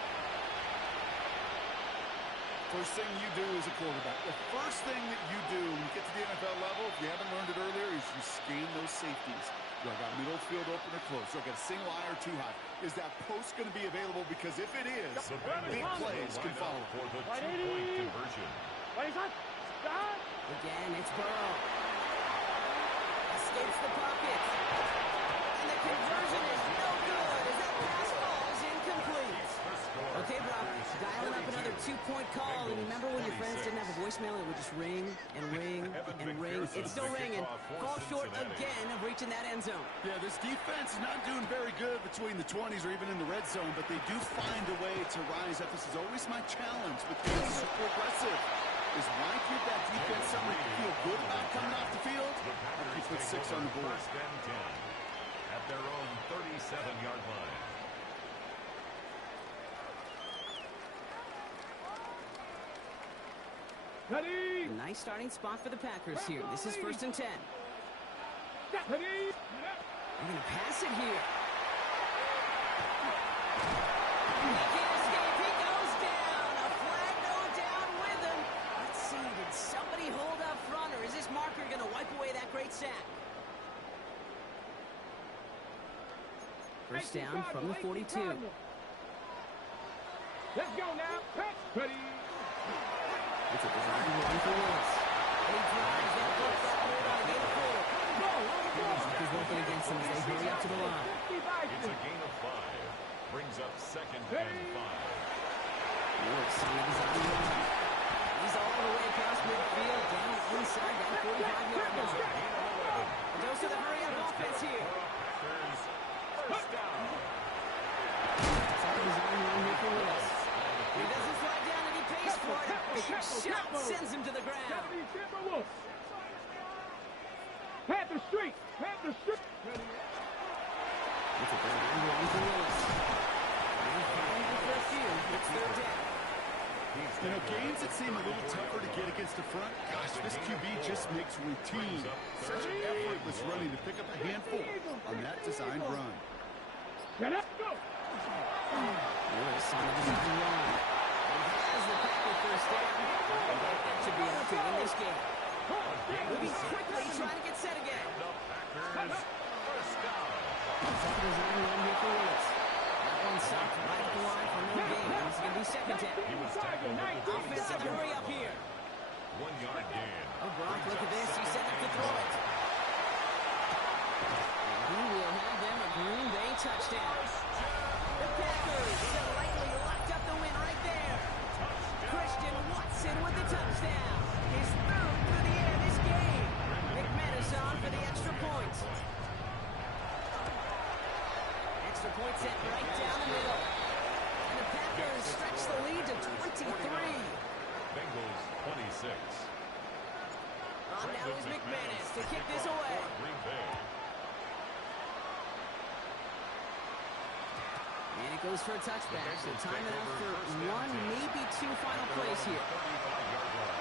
First thing you do as a quarterback, the first thing that you do when you get to the NFL level, if you haven't learned it earlier, is you scan those safeties. Do I got middle field open or close? Do I got a single eye or too high? Is that post going to be available? Because if it is, big plays can follow. For the two-point conversion. Again, it's Burrow. Escapes the pocket. And the conversion is no good as that pass ball is incomplete. Okay, Brock, dialing up another 2-point call. And remember when your friends didn't have a voicemail, it would just ring and ring and ring. It's still ringing. Fall short again of reaching that end zone. Yeah, this defense is not doing very good between the 20s or even in the red zone, but they do find a way to rise up. This is always my challenge with being super aggressive. Is why give that defense something to feel good about coming off the field? He put 6 on the board. First and 10 at their own 37-yard line. Ready? A nice starting spot for the Packers here. This is 1st and 10. Ready? They're going to pass it here. He can't escape. He goes down. A flag no down with him. Let's see. Did somebody hold up front, or is this marker going to wipe away that great sack? First down from the 42. Let's go now. Ready? It's a design run for Willis. He drives that foot backward on a gain of 4. He's working against them as they hurry up to the line. It's a gain of 5. Brings up 2nd and 5. Willis on the design run. He's all the way across midfield, down inside that 45-yard line. A dose of the hurry-up offense here. First down. Second design run here for Willis. He doesn't slide down and he pays for it. A big shot sends him to the ground. Panther Street. Panther Street. It's a design run for Willis. It's 3rd down. You know, games that seem a little tougher to get against the front, gosh, this QB just makes routine. Such an effortless running to pick up a handful on that designed run. Get up, go! Willis on the design run. He has the Packer first down. And that should be enough to win this game. Moving quickly, trying to get set again. The Packers first down. Second is an run here for Willis. That one stopped right at the line for no gain. This is going to be second down. He was tackled at the Offensive hurry up here. 1 yard gain. Oh, Brock, look at this. He's set up to throw it. And he will have them a Green Bay touchdown. The Packers slightly locked up the win right there. Christian Watson with the touchdown. His third for the air this game. McManus on for the extra point. Extra point set right down the middle. And the Packers stretch the lead to 23. Bengals 26. On now is McManus to kick this away. Green Bay. And it goes for a touchback. So time it out for one, maybe two final plays here. 35-yard line.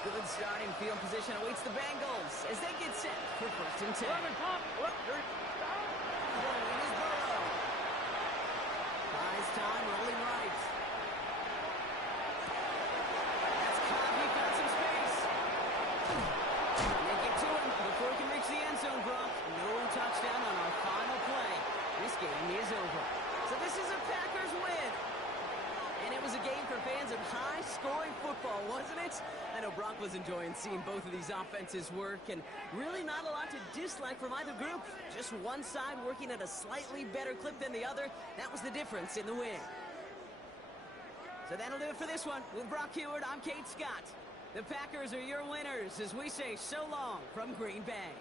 Good starting field position awaits the Bengals as they get set for first and 10. Rolling is Burrow. Buys time, rolling right. That's Cobb. He found some space. They get to him before he can reach the end zone, Brock. No touchdown on our final play. This game is over. So this is a Packers win. And it was a game for fans of high-scoring football, wasn't it? I know Brock was enjoying seeing both of these offenses work, and really not a lot to dislike from either group. Just one side working at a slightly better clip than the other. That was the difference in the win. So that'll do it for this one. With Brock Heward, I'm Kate Scott. The Packers are your winners as we say so long from Green Bay.